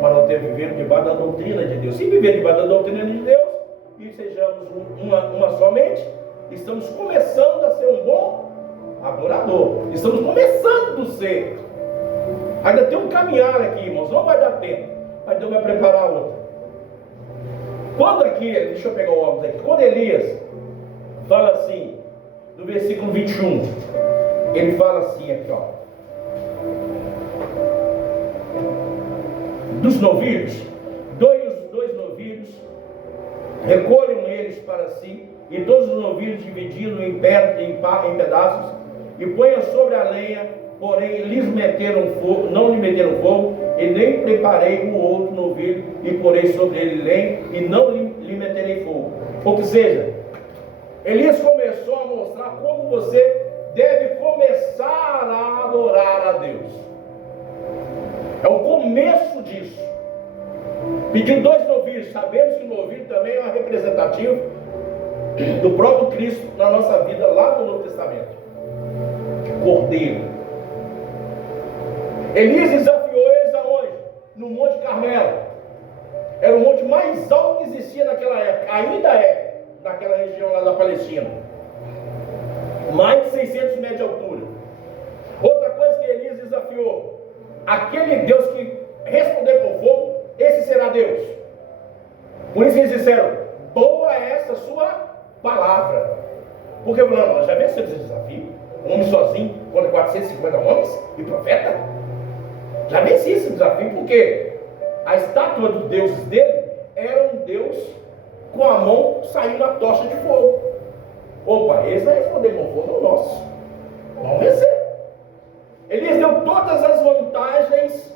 mas não ter viver debaixo da doutrina de Deus. Se viver debaixo da doutrina de Deus e sejamos uma só mente, estamos começando a ser um bom adorador. Estamos começando a ser. Ainda tem um caminhar aqui, irmãos, não vai dar tempo, mas Deus vai preparar outra. Quando aqui, deixa eu pegar o óculos aqui, quando Elias fala assim, no versículo 21, ele fala assim aqui, ó. Dos novilhos, dois novilhos, recolham eles para si, e todos os novilhos divididos em pedaços, e ponham sobre a lenha, porém lhes meteram fogo, não lhe meteram fogo, e nem preparei o outro novilho, e porei sobre ele lenha, e não lhe meterei fogo. Ou que seja, Elias começou a mostrar como você deve começar a adorar a Deus. É o começo disso. Pediu 2 novilhos. Sabemos que o novilho também é um representativo do próprio Cristo na nossa vida lá no Novo Testamento. Cordeiro. Elias desafiou eles aonde? No Monte Carmelo. Era o monte mais alto que existia naquela época. Ainda é, naquela região lá da Palestina. Mais de 600 metros de altura. Outra coisa que Elias desafiou. Aquele Deus que responder com fogo, esse será Deus. Por isso eles disseram, boa é essa sua palavra. Porque nós já vencemos esse desafio. Um homem sozinho contra 450 homens e profeta. Já venci esse desafio, porque a estátua dos deuses dele era um Deus com a mão saindo a tocha de fogo. Opa, eles vai responder com fogo, o nosso. Vamos vencer. Elias deu todas as vantagens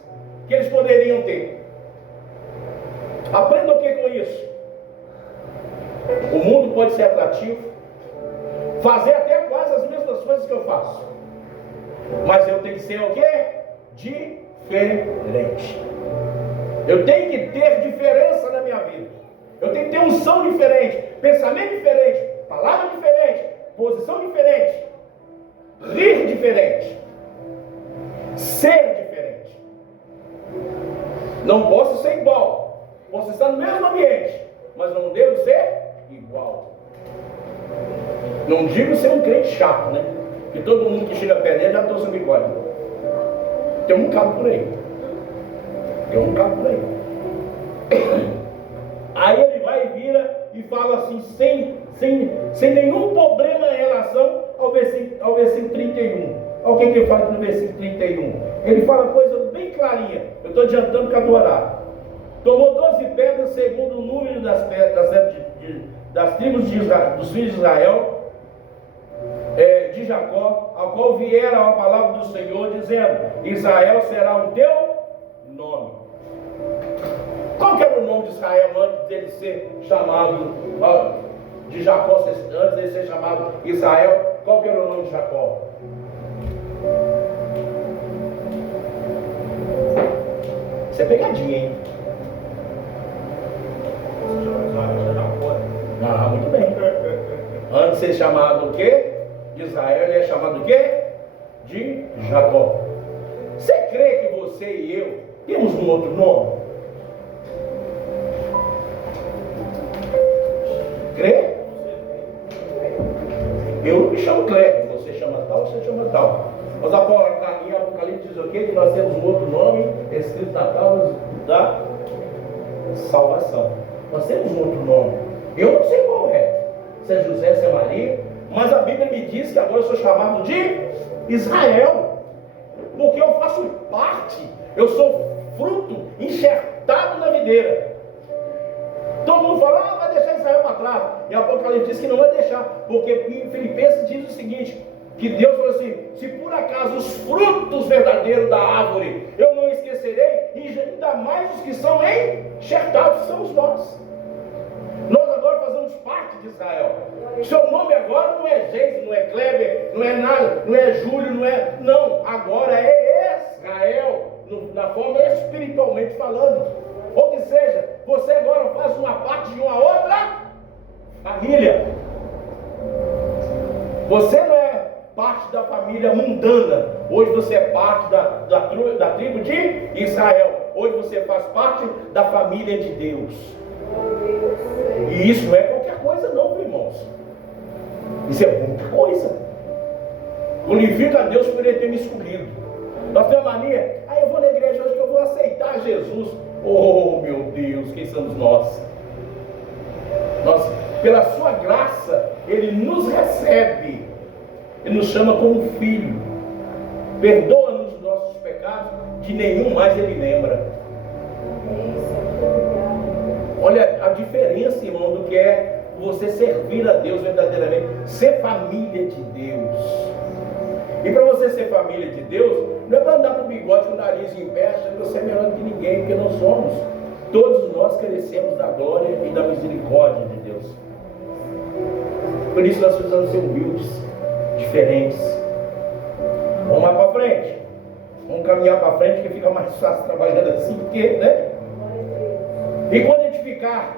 que eles poderiam ter. Aprenda o que com isso? O mundo pode ser atrativo, fazer até quase as mesmas coisas que eu faço, mas eu tenho que ser o quê? Diferente. Eu tenho que ter diferença na minha vida. Eu tenho que ter unção diferente, pensamento diferente, palavra diferente, posição diferente, rir diferente, ser diferente. Não posso ser igual. Posso estar no mesmo ambiente, mas não devo ser igual. Não digo ser um crente chato, né? Que todo mundo que chega perto dele já trouxe um bigode. Tem um bocado por aí. Aí ele vai e vira e fala assim, sem nenhum problema em relação ao versículo 31. Olha o que ele fala no versículo 31. Ele fala coisa bem clarinha. Eu estou adiantando por causa do horário. Tomou 12 pedras segundo o número das tribos dos filhos de Israel, de Jacó, ao qual viera a palavra do Senhor, dizendo: Israel será o teu nome. Qual que era o nome de Israel antes dele ser chamado, de Jacó, antes dele ser chamado Israel? Qual que era o nome de Jacó? Isso é pegadinha, hein? Ah, muito bem. Antes de ser chamado o quê? De Israel, ele é chamado o quê? De Jacó. Você crê que você e eu temos um outro nome? Crê? Eu me chamo Kleber, você chama tal, você chama tal. Mas em Apocalipse diz o quê? Que nós temos um outro nome escrito na tábua da salvação. Nós temos um outro nome. Eu não sei qual é. Se é José, se é Maria. Mas a Bíblia me diz que agora eu sou chamado de Israel. Porque eu faço parte. Eu sou fruto enxertado na videira. Todo mundo fala, vai deixar Israel para trás. E Apocalipse diz que não vai deixar. Porque em Filipenses diz o seguinte: que Deus falou assim: se por acaso os frutos verdadeiros da árvore eu não esquecerei, e ainda mais os que são enxertados, somos nós. Nós agora fazemos parte de Israel. Seu nome agora não é Geis, não é Kleber, não é nada, não é Júlio, não é. Não, agora é Israel, na forma espiritualmente falando. Ou que seja, você agora faz uma parte de uma outra família. Você não é parte da família mundana. Hoje você é parte da tribo de Israel. Hoje você faz parte da família de Deus. E isso não é qualquer coisa não, meus irmãos. Isso é muita coisa. Glorifica a Deus por Ele ter me escolhido. Nós temos a mania: eu vou na igreja hoje que eu vou aceitar Jesus. Oh meu Deus, quem somos nós? Nós, pela sua graça, Ele nos recebe. Ele nos chama como filho. Perdoa-nos os nossos pecados, de nenhum mais Ele lembra. Olha a diferença, irmão, do que é você servir a Deus verdadeiramente, ser família de Deus. E para você ser família de Deus, não é para andar com o bigode, com o nariz em pé, achando que você é melhor que ninguém, porque não somos. Todos nós carecemos da glória e da misericórdia de Deus. Por isso nós precisamos ser humildes, diferentes. Vamos lá para frente. Vamos caminhar para frente, que fica mais fácil trabalhando assim, porque, né? E quando edificar,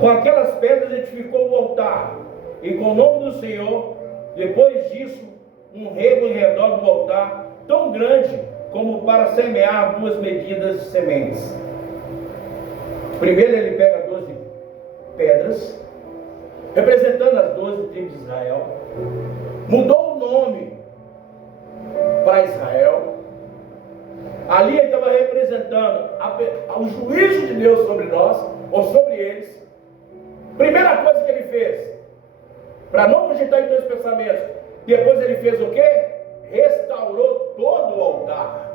com aquelas pedras edificou o altar, e com o nome do Senhor, depois disso, um rego em redor do altar, tão grande como para semear 2 medidas de sementes. Primeiro ele pega 12 pedras, representando as 12 tribos de Israel, mudou o nome para Israel. Ali ele estava representando o juízo de Deus sobre nós, ou sobre eles. Primeira coisa que ele fez, para não projetar em 2 pensamentos, depois ele fez o quê? Restaurou todo o altar.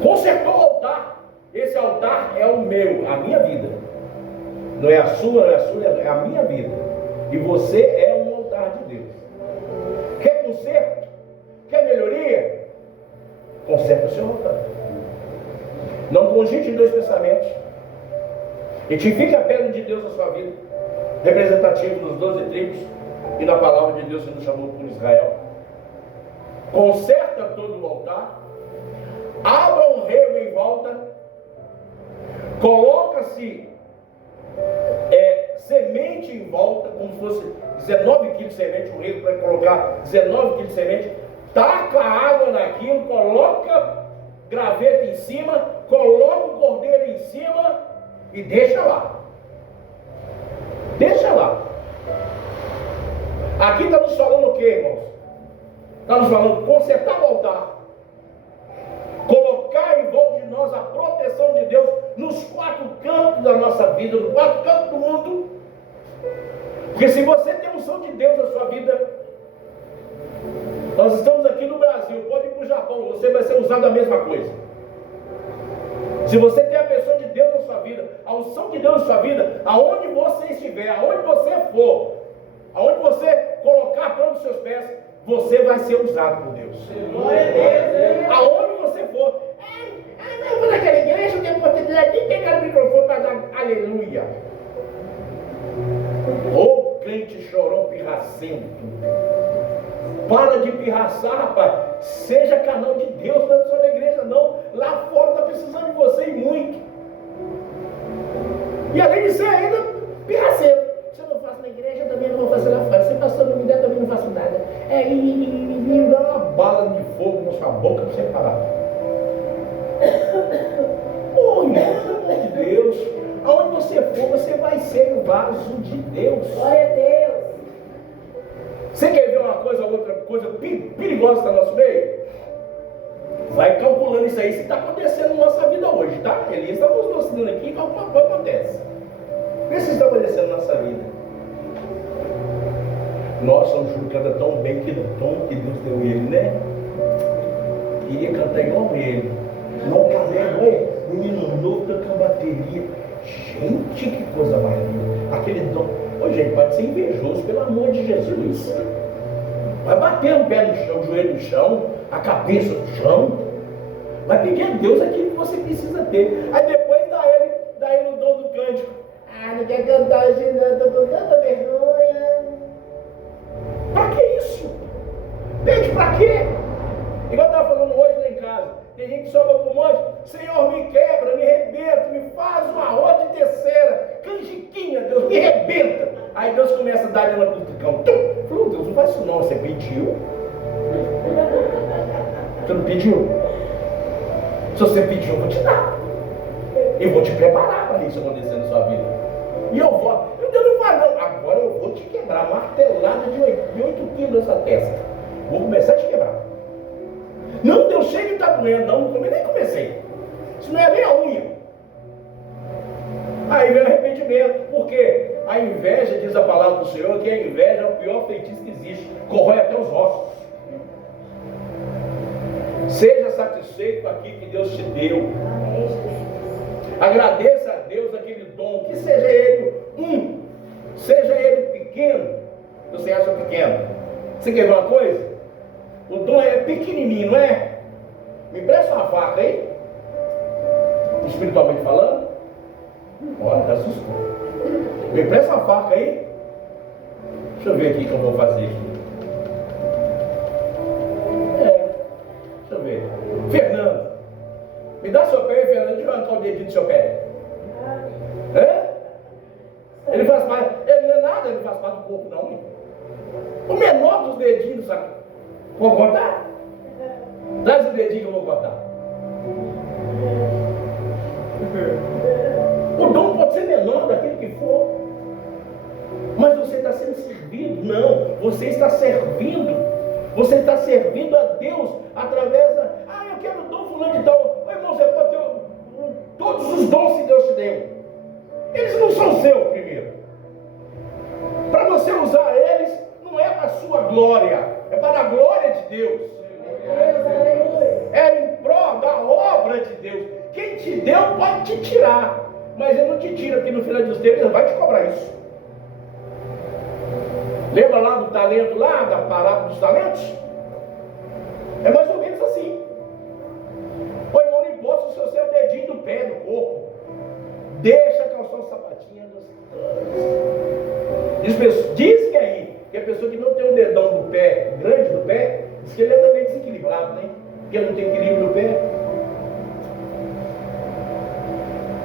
Consertou o altar. Esse altar é o meu, a minha vida. Não é a sua, é a minha vida. E você é um altar de Deus. Quer conserto? Quer melhoria? Conserta o seu altar. Não cogite em 2 pensamentos. Edifique a pedra de Deus na sua vida, representativo dos 12 tribos e na palavra de Deus que nos chamou por Israel. Conserta todo o altar, abra um rego em volta, coloca-se semente em volta, como se fosse 19 quilos de semente, um rego para colocar 19 quilos de semente, taca água naquilo, coloca graveta em cima, coloca o cordeiro em cima e deixa lá. Deixa lá. Aqui está nos falando o que, irmãos? Está nos falando consertar o altar, colocar em volta de nós a proteção de Deus nos 4 cantos da nossa vida, nos 4 cantos do mundo. Porque se você tem a unção de Deus na sua vida, nós estamos aqui no Brasil, pode ir para o Japão, você vai ser usado a mesma coisa. Se você tem a pessoa de Deus na sua vida, a unção de Deus na sua vida, aonde você estiver, aonde você for, aonde você colocar a planta dos seus pés, você vai ser usado por Deus. Glória a Deus. Aonde você for. Eu vou naquela igreja, eu tenho oportunidade de pegar o microfone para dar aleluia. Ô crente chorão pirracento. Para de pirraçar, rapaz. Seja canal de Deus, não é só na igreja, não. Lá fora está precisando de você e muito. E além de ser ainda pirraceiro. Se eu não faço na igreja, eu também não vou fazer lá fora. Se o pastor não me der, eu também não faço nada. E dá uma bala de fogo na sua boca para você parar. Pelo amor de Deus. Aonde você for, você vai ser o vaso de Deus. Glória a Deus. Você quer ver uma coisa, outra coisa perigosa no nosso meio? Vai calculando isso aí, se está acontecendo na nossa vida hoje, tá? Elias está nos mostrando aqui que alguma coisa acontece. Vê se está acontecendo na nossa vida. Nossa, o Júlio canta tão bem, que tom que Deus deu ele, né? Queria cantar igual ele. Não calego, olha, menino novo tocando bateria. Gente, que coisa mais linda. Aquele dom. Ô, gente, pode ser invejoso, pelo amor de Jesus. Vai bater o pé no chão, o joelho no chão, a cabeça no chão. Vai pedir a Deus aquilo que você precisa ter. Aí depois dá ele o dom do cântico. Ah, não quer cantar hoje não, estou com tanta vergonha. Pra que isso? Pede pra quê? Igual eu estava falando hoje lá em casa. Tem gente que sobe para o monte. Senhor, me quebra, me rebenta, me faz uma roda de terceira. Canjiquinha, Deus, me rebenta. Aí Deus começa a dar ela pro cão. Falou, Deus, não faz isso não, você pediu. Você não pediu? Se você pediu, eu vou te dar. Eu vou te preparar para isso acontecer na sua vida. E eu vou. Deus não vai não. Agora eu vou te quebrar. Martelada de 8 quilos nessa testa. Vou começar a te quebrar. Não, Deus chega e está doendo. Não, nem comecei. Isso não é nem a unha. Aí vem o arrependimento. Por quê? A inveja, diz a palavra do Senhor, que a inveja é o pior feitiço que existe. Corrói até os ossos. Seja satisfeito com aquilo que Deus te deu. Agradeça a Deus aquele dom, que seja ele seja ele pequeno. Você acha pequeno? Você quer ver uma coisa? O dom é pequenininho, não é? Me empresta uma faca aí, espiritualmente falando. Olha, tá assustado. Me empresta uma faca aí. Deixa eu ver aqui o que eu vou fazer aqui. Deixa eu ver. Fernando, me dá seu pé, Fernando. Deixa eu arrancar o dedinho do seu pé. Ele faz parte. Ele não é nada, ele faz parte do corpo, não. O menor dos dedinhos, sabe? Vou cortar? Traz o dedinho que eu vou cortar. O dom pode ser menor daquele que for. Mas você está sendo servido. Não, você está servindo. Você está servindo a Deus através da... Ah, eu quero o dom fulano de tal. Irmão, você pode ter todos os dons que Deus te deu. Eles não são seus primeiro. Para você usar eles, não é para a sua glória. É para a glória de Deus. É em prol da obra de Deus. Quem te deu pode te tirar. Mas ele não te tira, porque no final dos tempos ele vai te cobrar isso. Lembra lá do talento lá, da parábola dos talentos? É mais ou menos assim. O irmão, não importa se você é o dedinho do pé do corpo. Deixa calçar o sapato. Dizem aí que a pessoa que não tem o dedão do pé, grande do pé, diz que ele é também desequilibrado, né? Porque não tem equilíbrio do pé.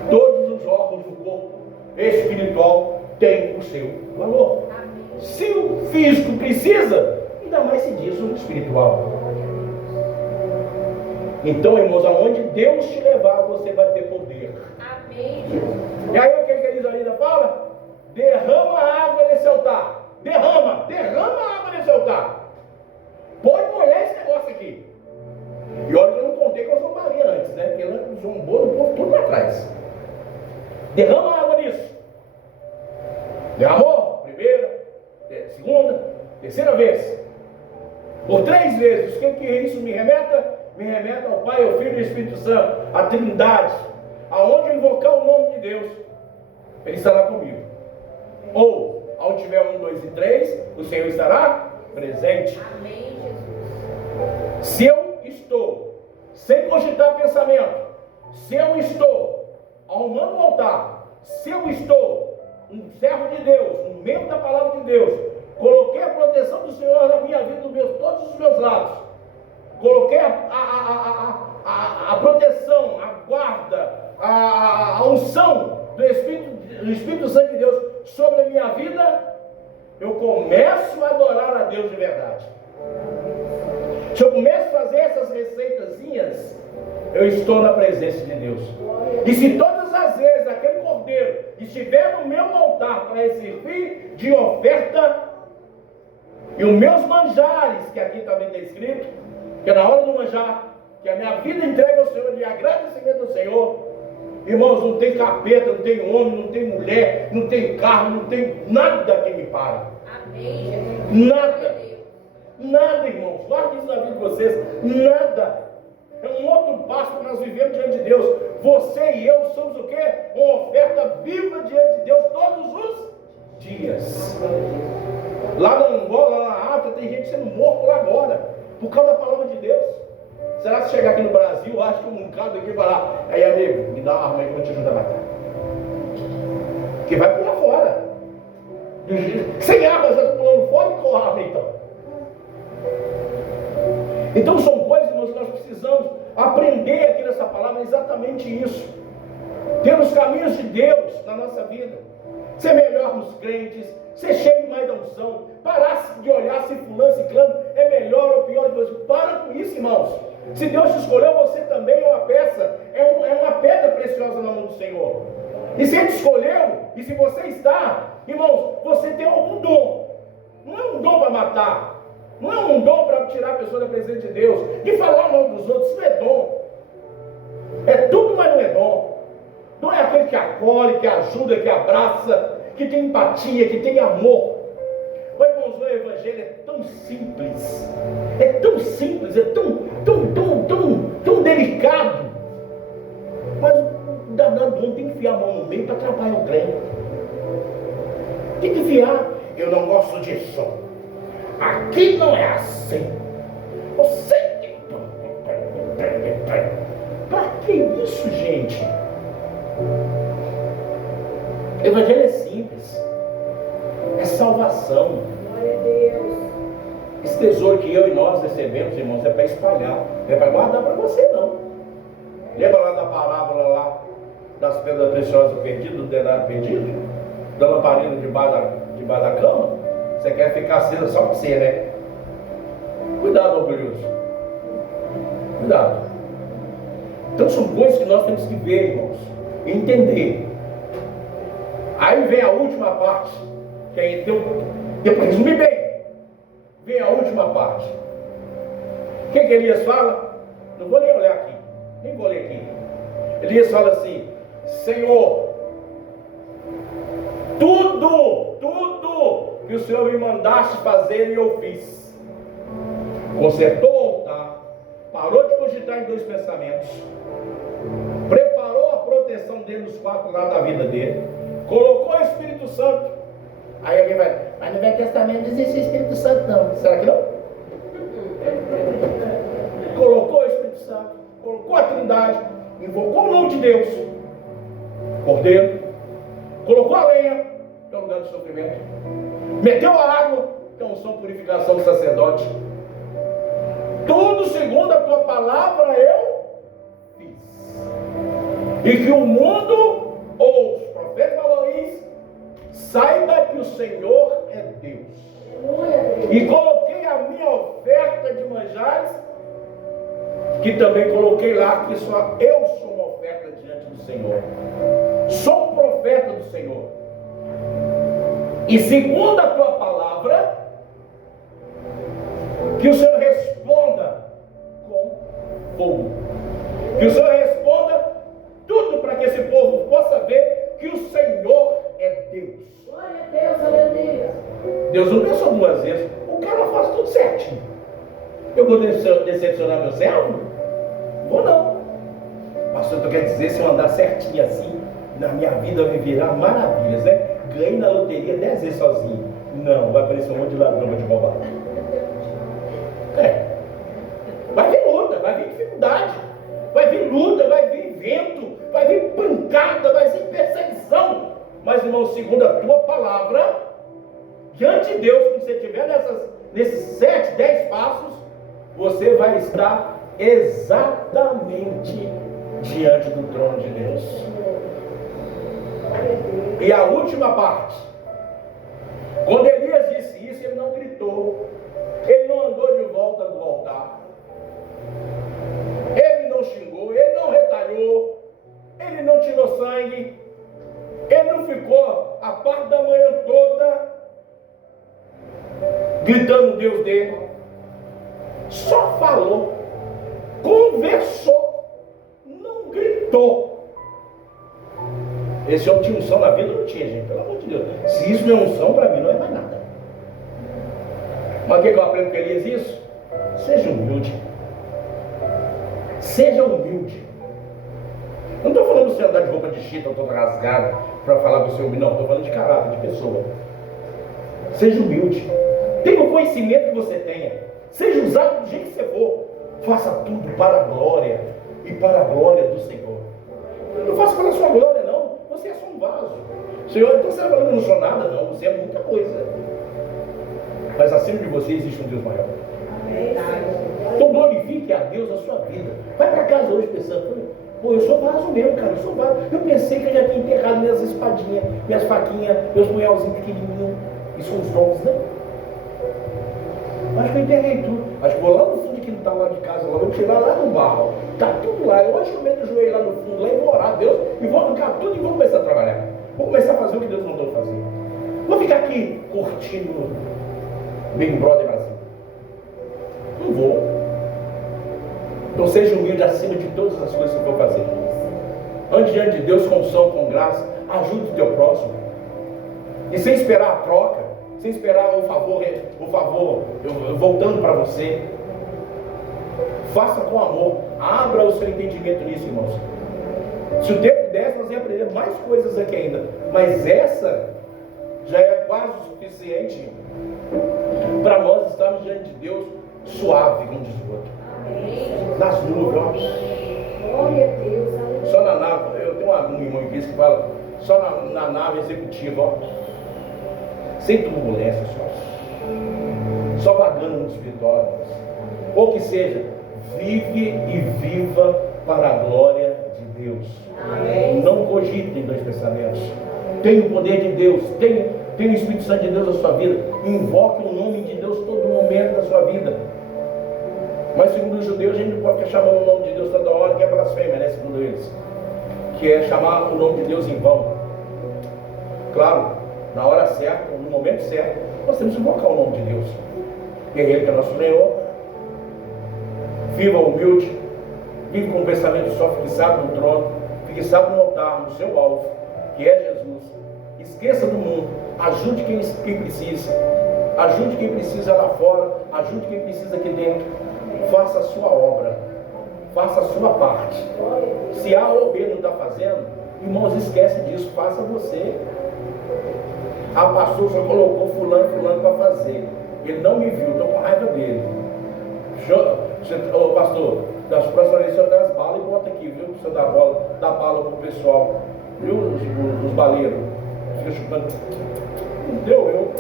Todos os órgãos do corpo espiritual têm o seu valor. Se o físico precisa, ainda mais se diz o espiritual. Então, irmãos, aonde Deus te levar, você vai ter poder. Amém. E aí o que a Elisaída fala? Derrama água nesse altar. Derrama água nesse altar. Pode molhar esse negócio aqui. E olha que eu não contei com a zombaria antes, né? Porque ela zombou no povo tudo lá atrás. Derrama água nisso. Derramou? Primeira, segunda, terceira vez. Por 3 vezes. O que isso me remeta? Me remeta ao Pai, ao Filho e ao Espírito Santo. A Trindade. Aonde eu invocar o nome de Deus, Ele estará comigo. Ou, onde tiver 1, 2 e 3, o Senhor estará presente. Amém, Jesus. Se eu estou, sem cogitar pensamento, se eu estou arrumando o altar, se eu estou um servo de Deus, um membro da palavra de Deus, coloquei a proteção do Senhor na minha vida, todos os meus lados, coloquei a proteção, a guarda, a unção do Espírito Santo de Deus sobre a minha vida, eu começo a adorar a Deus de verdade. Se eu começo a fazer essas receitazinhas, eu estou na presença de Deus. E se todas as vezes aquele cordeiro estiver no meu altar para servir de oferta, e os meus manjares, que aqui também está escrito, que é na hora do manjar, que a minha vida entrega ao Senhor de agradecimento ao Senhor. Irmãos, não tem capeta, não tem homem, não tem mulher, não tem carro, não tem nada que me pare. Amém, Jesus. Nada. Nada, irmãos. Guarde isso na vida de vocês. Nada. É um outro passo que nós vivemos diante de Deus. Você e eu somos o quê? Uma oferta viva diante de Deus todos os dias. Lá na Angola, lá na África, tem gente sendo morto lá agora, por causa da palavra de Deus. Será que se chegar aqui no Brasil, acho que um bocado aqui vai lá, aí amigo, me dá uma arma aí que eu vou te ajudar a matar. Que vai pular fora. Sem arma, você está pulando fora e com arma então. Então são coisas que nós precisamos aprender aqui nessa palavra, exatamente isso. Ter os caminhos de Deus na nossa vida. Ser melhor nos crentes, ser cheio mais da unção, parar de olhar se fulano, se clano é melhor ou pior de você. Para com isso, irmãos. Se Deus te escolheu, você também é uma peça, é uma pedra preciosa na mão do Senhor. E se Ele te escolheu, e se você está, irmãos, você tem algum dom. Não é um dom para matar, não é um dom para tirar a pessoa da presença de Deus, de falar o nome dos outros, isso não é dom. É tudo, mas não é dom. Dom é aquele que acolhe, que ajuda, que abraça, que tem empatia, que tem amor. Ô irmãos, o Evangelho é tão simples, é tão delicado, mas o danado tem que enfiar a mão no meio para atrapalhar o trem. Tem que enfiar. Eu não gosto disso. Aqui não é assim. Você tem. Para que isso, gente? O Evangelho é simples. É salvação. Glória a Deus. Esse tesouro que eu e nós recebemos, irmãos, é para espalhar. Não é para guardar para você, não. Lembra lá da parábola lá das pedras preciosas perdidas, do denário perdido? Da lamparina debaixo da cama? Você quer ficar acesa só para você, né? Cuidado, orgulhoso. Cuidado. Então são coisas que nós temos que ver, irmãos, e entender. Aí vem a última parte, que aí eu resumi bem. Vem a última parte. O que Elias fala? Não vou nem olhar aqui, nem vou ler aqui. Elias fala assim: Senhor, tudo que o Senhor me mandaste fazer, eu fiz. Consertou o altar, parou de cogitar em 2 pensamentos, preparou a proteção dele nos 4 lados da vida dele, colocou o Espírito Santo. Aí alguém vai, mas no Velho Testamento não existe o Espírito Santo não. Será que não? Colocou o Espírito Santo, colocou a Trindade, invocou o nome de Deus, Cordeiro, colocou a lenha, que é o lugar do sofrimento, Meteu a água, que é unção, purificação do sacerdote. Tudo segundo a tua palavra eu fiz. E que o mundo, ou os profetas valores, saiba que o Senhor é Deus. E coloquei a minha oferta de manjares, que também coloquei lá, que só eu sou uma oferta diante do Senhor. Sou um profeta do Senhor. E segundo a tua palavra, que o Senhor responda com fogo. Que o Senhor responda tudo para que esse povo possa ver que o Senhor é Deus. Glória a Deus, aleluia. Deus não pensou duas vezes. O cara faz tudo certinho. Eu vou decepcionar meu servo? Vou não. Pastor, tu quer dizer, se eu andar certinho assim, na minha vida vai virar maravilhas, né? Ganhei na loteria 10 vezes sozinho. Não, vai aparecer um monte de ladrão pra te roubar. Vai vir luta, vai vir dificuldade, vai vir luta, vai vir vento, vai vir pancada, vai vir perseguição. Mas, irmão, segundo a tua palavra, diante de Deus, quando você estiver nesses 7, 10 passos, você vai estar exatamente diante do trono de Deus. E a última parte, quando Elias disse isso, ele não gritou, ele não andou de volta do altar, ele não xingou, ele não retalhou, ele não tirou sangue, ele não ficou a parte da manhã toda gritando o Deus dele. Só falou, conversou, não gritou. Esse homem tinha unção na vida? Não tinha, gente, pelo amor de Deus. Se isso não é unção, para mim não é mais nada. Mas o que eu aprendo com Elias isso? Seja humilde. Seja humilde. Não estou falando de você andar de roupa de chita, todo rasgado, para falar do seu humilde, não. Estou falando de caráter, de pessoa. Seja humilde. Tenha o conhecimento que você tenha. Seja usado do jeito que você for. Faça tudo para a glória e para a glória do Senhor. Não faça para a sua glória, não. Você é só um vaso. Senhor, então você falando que eu não sou nada, não. Você é muita coisa. Mas acima de você existe um Deus maior. Então glorifique a Deus na sua vida. Vai para casa hoje pensando, pô, eu sou vaso mesmo, cara, eu sou vaso. Eu pensei que eu já tinha enterrado minhas espadinhas, minhas faquinhas, meus punhalzinhos pequenininhos. Isso são os dons, né? Acho que eu enterrei tudo. Acho que vou lá no fundo de quintal lá de casa, lá, vou tirar lá no barro. Tá tudo lá. Eu acho que eu meto o joelho lá no fundo, lá e vou orar a Deus e vou arrancar tudo e vou começar a trabalhar. Vou começar a fazer o que Deus mandou fazer. Vou ficar aqui curtindo Big Brother Brasil. Não vou. Então seja humilde acima de todas as coisas que eu vou fazer. Ande diante de Deus com unção, com graça. Ajude o teu próximo. E sem esperar a troca, sem esperar o favor voltando para você. Faça com amor. Abra o seu entendimento nisso, irmãos. Se o tempo desse, nós vamos aprender mais coisas aqui ainda. Mas essa já é quase o suficiente para nós estarmos diante de Deus suave, como diz o outro. Nas nuvens, ó. Glória a Deus. Só na nave, eu tenho um irmão inglês que fala, só na nave executiva, ó. Sem turbulência, só vagando no espiritual. Ou que seja, vive e viva para a glória de Deus. Amém. Não cogite em dois pensamentos. Tenha o poder de Deus, tenha o Espírito Santo de Deus na sua vida. Invoque o nome de Deus todo momento da sua vida. Mas segundo os judeus, a gente não pode ficar chamando o nome de Deus toda hora, que é blasfêmia, né? Segundo eles. Que é chamar o nome de Deus em vão. Claro, na hora certa, no momento certo, nós temos que invocar o nome de Deus. E é Ele que é nosso Senhor. Viva humilde, viva com um pensamento só, fixado no trono, fixado no altar, no seu alvo, que é Jesus. Esqueça do mundo, ajude quem precisa, ajude quem precisa lá fora, ajude quem precisa aqui dentro. Faça a sua obra, faça a sua parte. Se A ou B não está fazendo, irmãos, esquece disso, faça você. A pastor só colocou fulano para fazer. Ele não me viu, estou com raiva dele. Ô pastor, das próximas vezes o senhor dá as balas e bota aqui, viu? O senhor dá bala pro pessoal, viu? Os baleiros. Fica chupando. Não deu,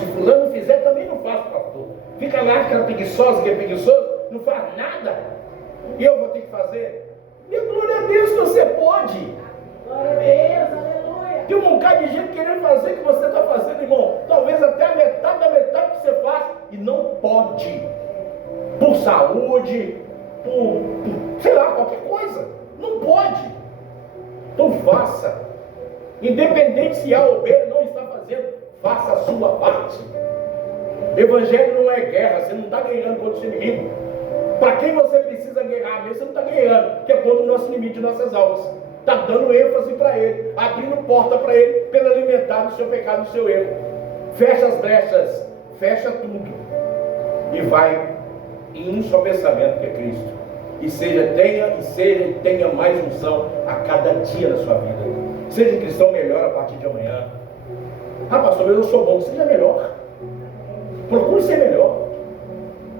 se fulano fizer, também não faço, pastor. Fica lá, aquela preguiçosa, que é preguiçoso, não faz nada. E eu vou ter que fazer. E glória a Deus que você pode. Glória a Deus, aleluia. Tem um bocado de gente querendo fazer o que você está fazendo, irmão. Talvez até a metade da metade que você faz e não pode. Por saúde, por sei lá, qualquer coisa. Não pode. Então faça. Independente se A ou B não está fazendo, faça a sua parte. Evangelho não é guerra, você não está ganhando contra o seu inimigo. Para quem você precisa guerrear mesmo, você não está ganhando, que é contra o nosso inimigo de nossas almas. Está dando ênfase para ele, abrindo porta para ele, pelo alimentar do seu pecado, do seu erro. Fecha as brechas, fecha tudo. E vai em um só pensamento que é Cristo. E tenha mais unção a cada dia na sua vida. Seja um cristão melhor a partir de amanhã. Ah, pastor, eu sou bom, seja melhor. Procure ser melhor.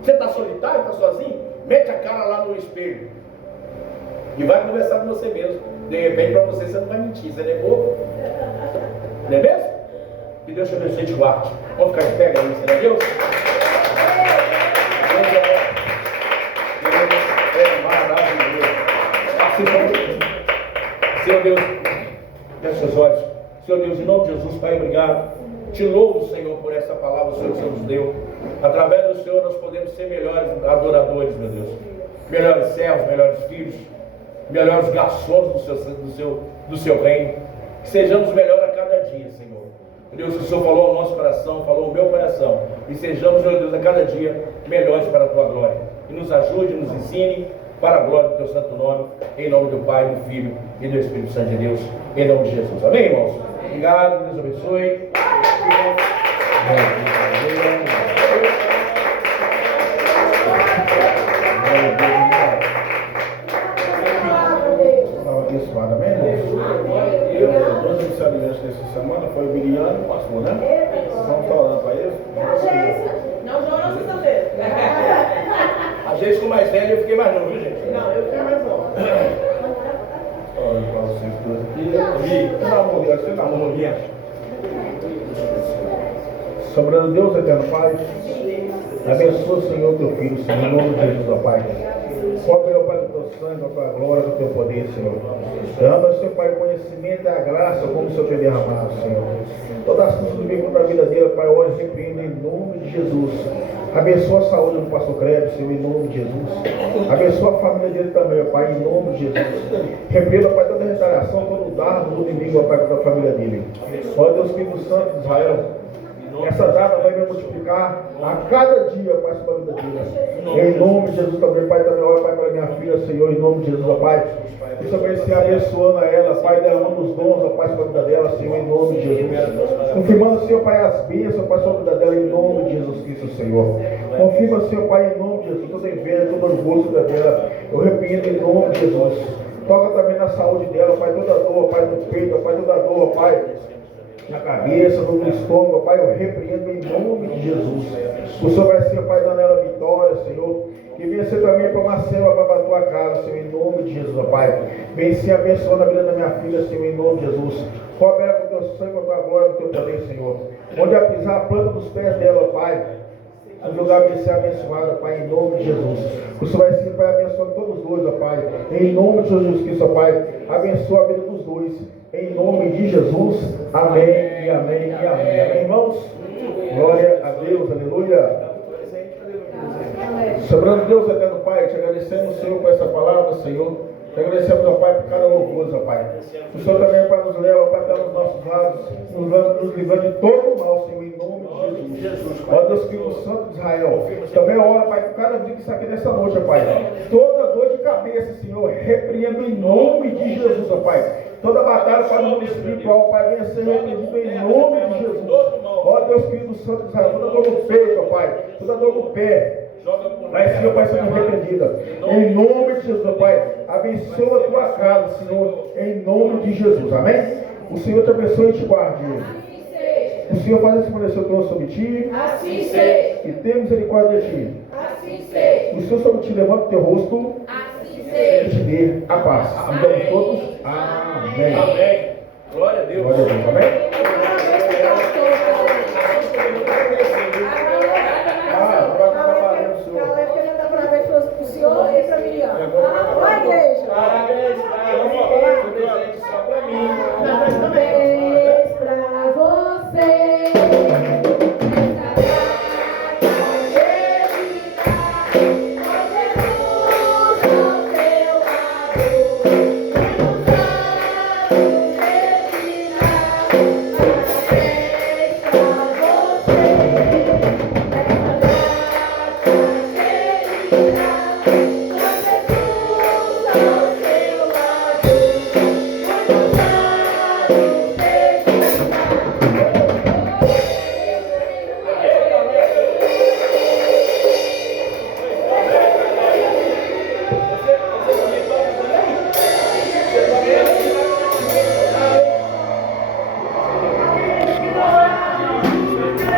Você está solitário, está sozinho? Mete a cara lá no espelho. E vai conversar com você mesmo. De repente, para você não vai mentir. Você não é bobo? Não é mesmo? Que Deus te abençoe e te guarde. Vamos ficar de pé aí, você não é Deus? É maravilhoso. Assim como Senhor Deus, feche seus olhos. Senhor Deus, em nome de Jesus, Pai, obrigado. Te louvo, Senhor, por essa palavra, Senhor, que o Senhor nos deu. Através do Senhor, nós podemos ser melhores adoradores, meu Deus. Melhores servos, melhores filhos, melhores garçons do seu reino. Que sejamos melhores a cada dia, Senhor. Deus, o Senhor falou ao nosso coração, falou ao meu coração. E sejamos, meu Deus, a cada dia melhores para a Tua glória. E nos ajude, nos ensine para a glória do Teu santo nome. Em nome do Pai, do Filho e do Espírito Santo de Deus. Em nome de Jesus. Amém, irmãos? Obrigado, Deus abençoe. Abençoado, amém, irmãos? Dois oficialistas dessa semana foi o Miriano e o pastor, né? Vamos estar orando para eles. Não, João, não precisa ver. A gente ficou mais velho e eu fiquei mais novo, viu, gente? Não, eu fiquei mais novo. Orando para vocês dois aqui. Você na mão, sobrando Deus, eterno Pai, abençoa, Senhor, teu filho, Senhor, em nome de Jesus, ó Pai. Cobre, ó Pai, do teu sangue, da tua glória, do teu poder, Senhor. Dando, Senhor Pai, o conhecimento e a graça, como o Senhor tem derramado, Senhor. Todas as coisas do bem contra a vida dele, Pai, hoje repreendo em nome de Jesus. Abençoa a saúde do pastor Crédito, Senhor, em nome de Jesus. Abençoa a família dele também, ó Pai, em nome de Jesus. Repreenda, Pai, toda a retaliação, todo o dardo do inimigo, ó Pai, contra a família dele. Ó Deus, Espírito Santo de Israel, essa data vai me multiplicar a cada dia, Pai, sobre a vida dele. Em nome de Jesus também, Pai, também ora, Pai, para minha filha, Senhor, em nome de Jesus, ó Pai. Que o Senhor vai ser abençoando a ela, Pai, derramando os dons, ó Pai, sobre a vida dela, Senhor, em nome de Jesus. Confirmando, Senhor, Pai, as bênçãos, Pai, sobre a vida dela, em nome de Jesus Cristo, Senhor. Confirma, Senhor, Pai, em nome de Jesus, toda inveja, todo orgulho sobre a dela. Eu repreendo em nome de Jesus. Toca também na saúde dela, Pai, toda dor, Pai, no peito, Pai, toda dor, Pai, na cabeça, no estômago, Pai, eu repreendo em nome de Jesus. O Senhor vai ser, Pai, dando ela vitória, Senhor. Que venha ser também para uma selva para a tua casa, Senhor, em nome de Jesus, ó Pai. Venha ser abençoando a vida da minha filha, Senhor, em nome de Jesus. Cobre ela com o teu sangue, com a tua glória, com o teu poder, Senhor. Onde a pisar a planta dos pés dela, ó Pai. O lugar vai ser abençoado, Pai, em nome de Jesus. O Senhor vai ser, Pai, abençoando todos os dois, ó Pai. Em nome de Jesus Cristo, ó Pai. Abençoa a vida dos dois. Em nome de Jesus. Amém e amém e amém. Amém, irmãos? Glória a Deus, aleluia. Sobrando Deus, eterno Pai, te agradecemos, Senhor, por essa palavra, Senhor. Te agradecemos, ó Pai, por cada louvor, ó Pai. O Senhor também, Pai, nos leva, Pai, para os nossos lados, nos livrando de todo o mal, Senhor, em nome de Jesus. Ó Deus, Filho Santo de Israel. Também ora, Pai, por cada dia que está aqui nessa noite, ó Pai. Toda dor de cabeça, Senhor, repreendo em nome de Jesus, ó Pai. Toda batalha para o mundo espiritual, Pai, venha ser repreendido em nome de Jesus. Ó Deus, Filho Santo de Israel, toda dor no peito, ó Pai, toda dor no pé. Mas, Senhor, Pai, seja repreendida. Em nome de Jesus, Pai. Abençoa a tua casa, Senhor, em nome de Jesus. Amém? O Senhor te abençoe e te guarde. O Senhor faz resplandecer o teu sobre ti. Assim seja. E tem misericórdia de ti. Assim seja. O Senhor sobre ti levanta o teu rosto. Assim E seja. te dê a paz. Então todos. Amém. Amém. Glória a Deus. Glória a Deus. Amém?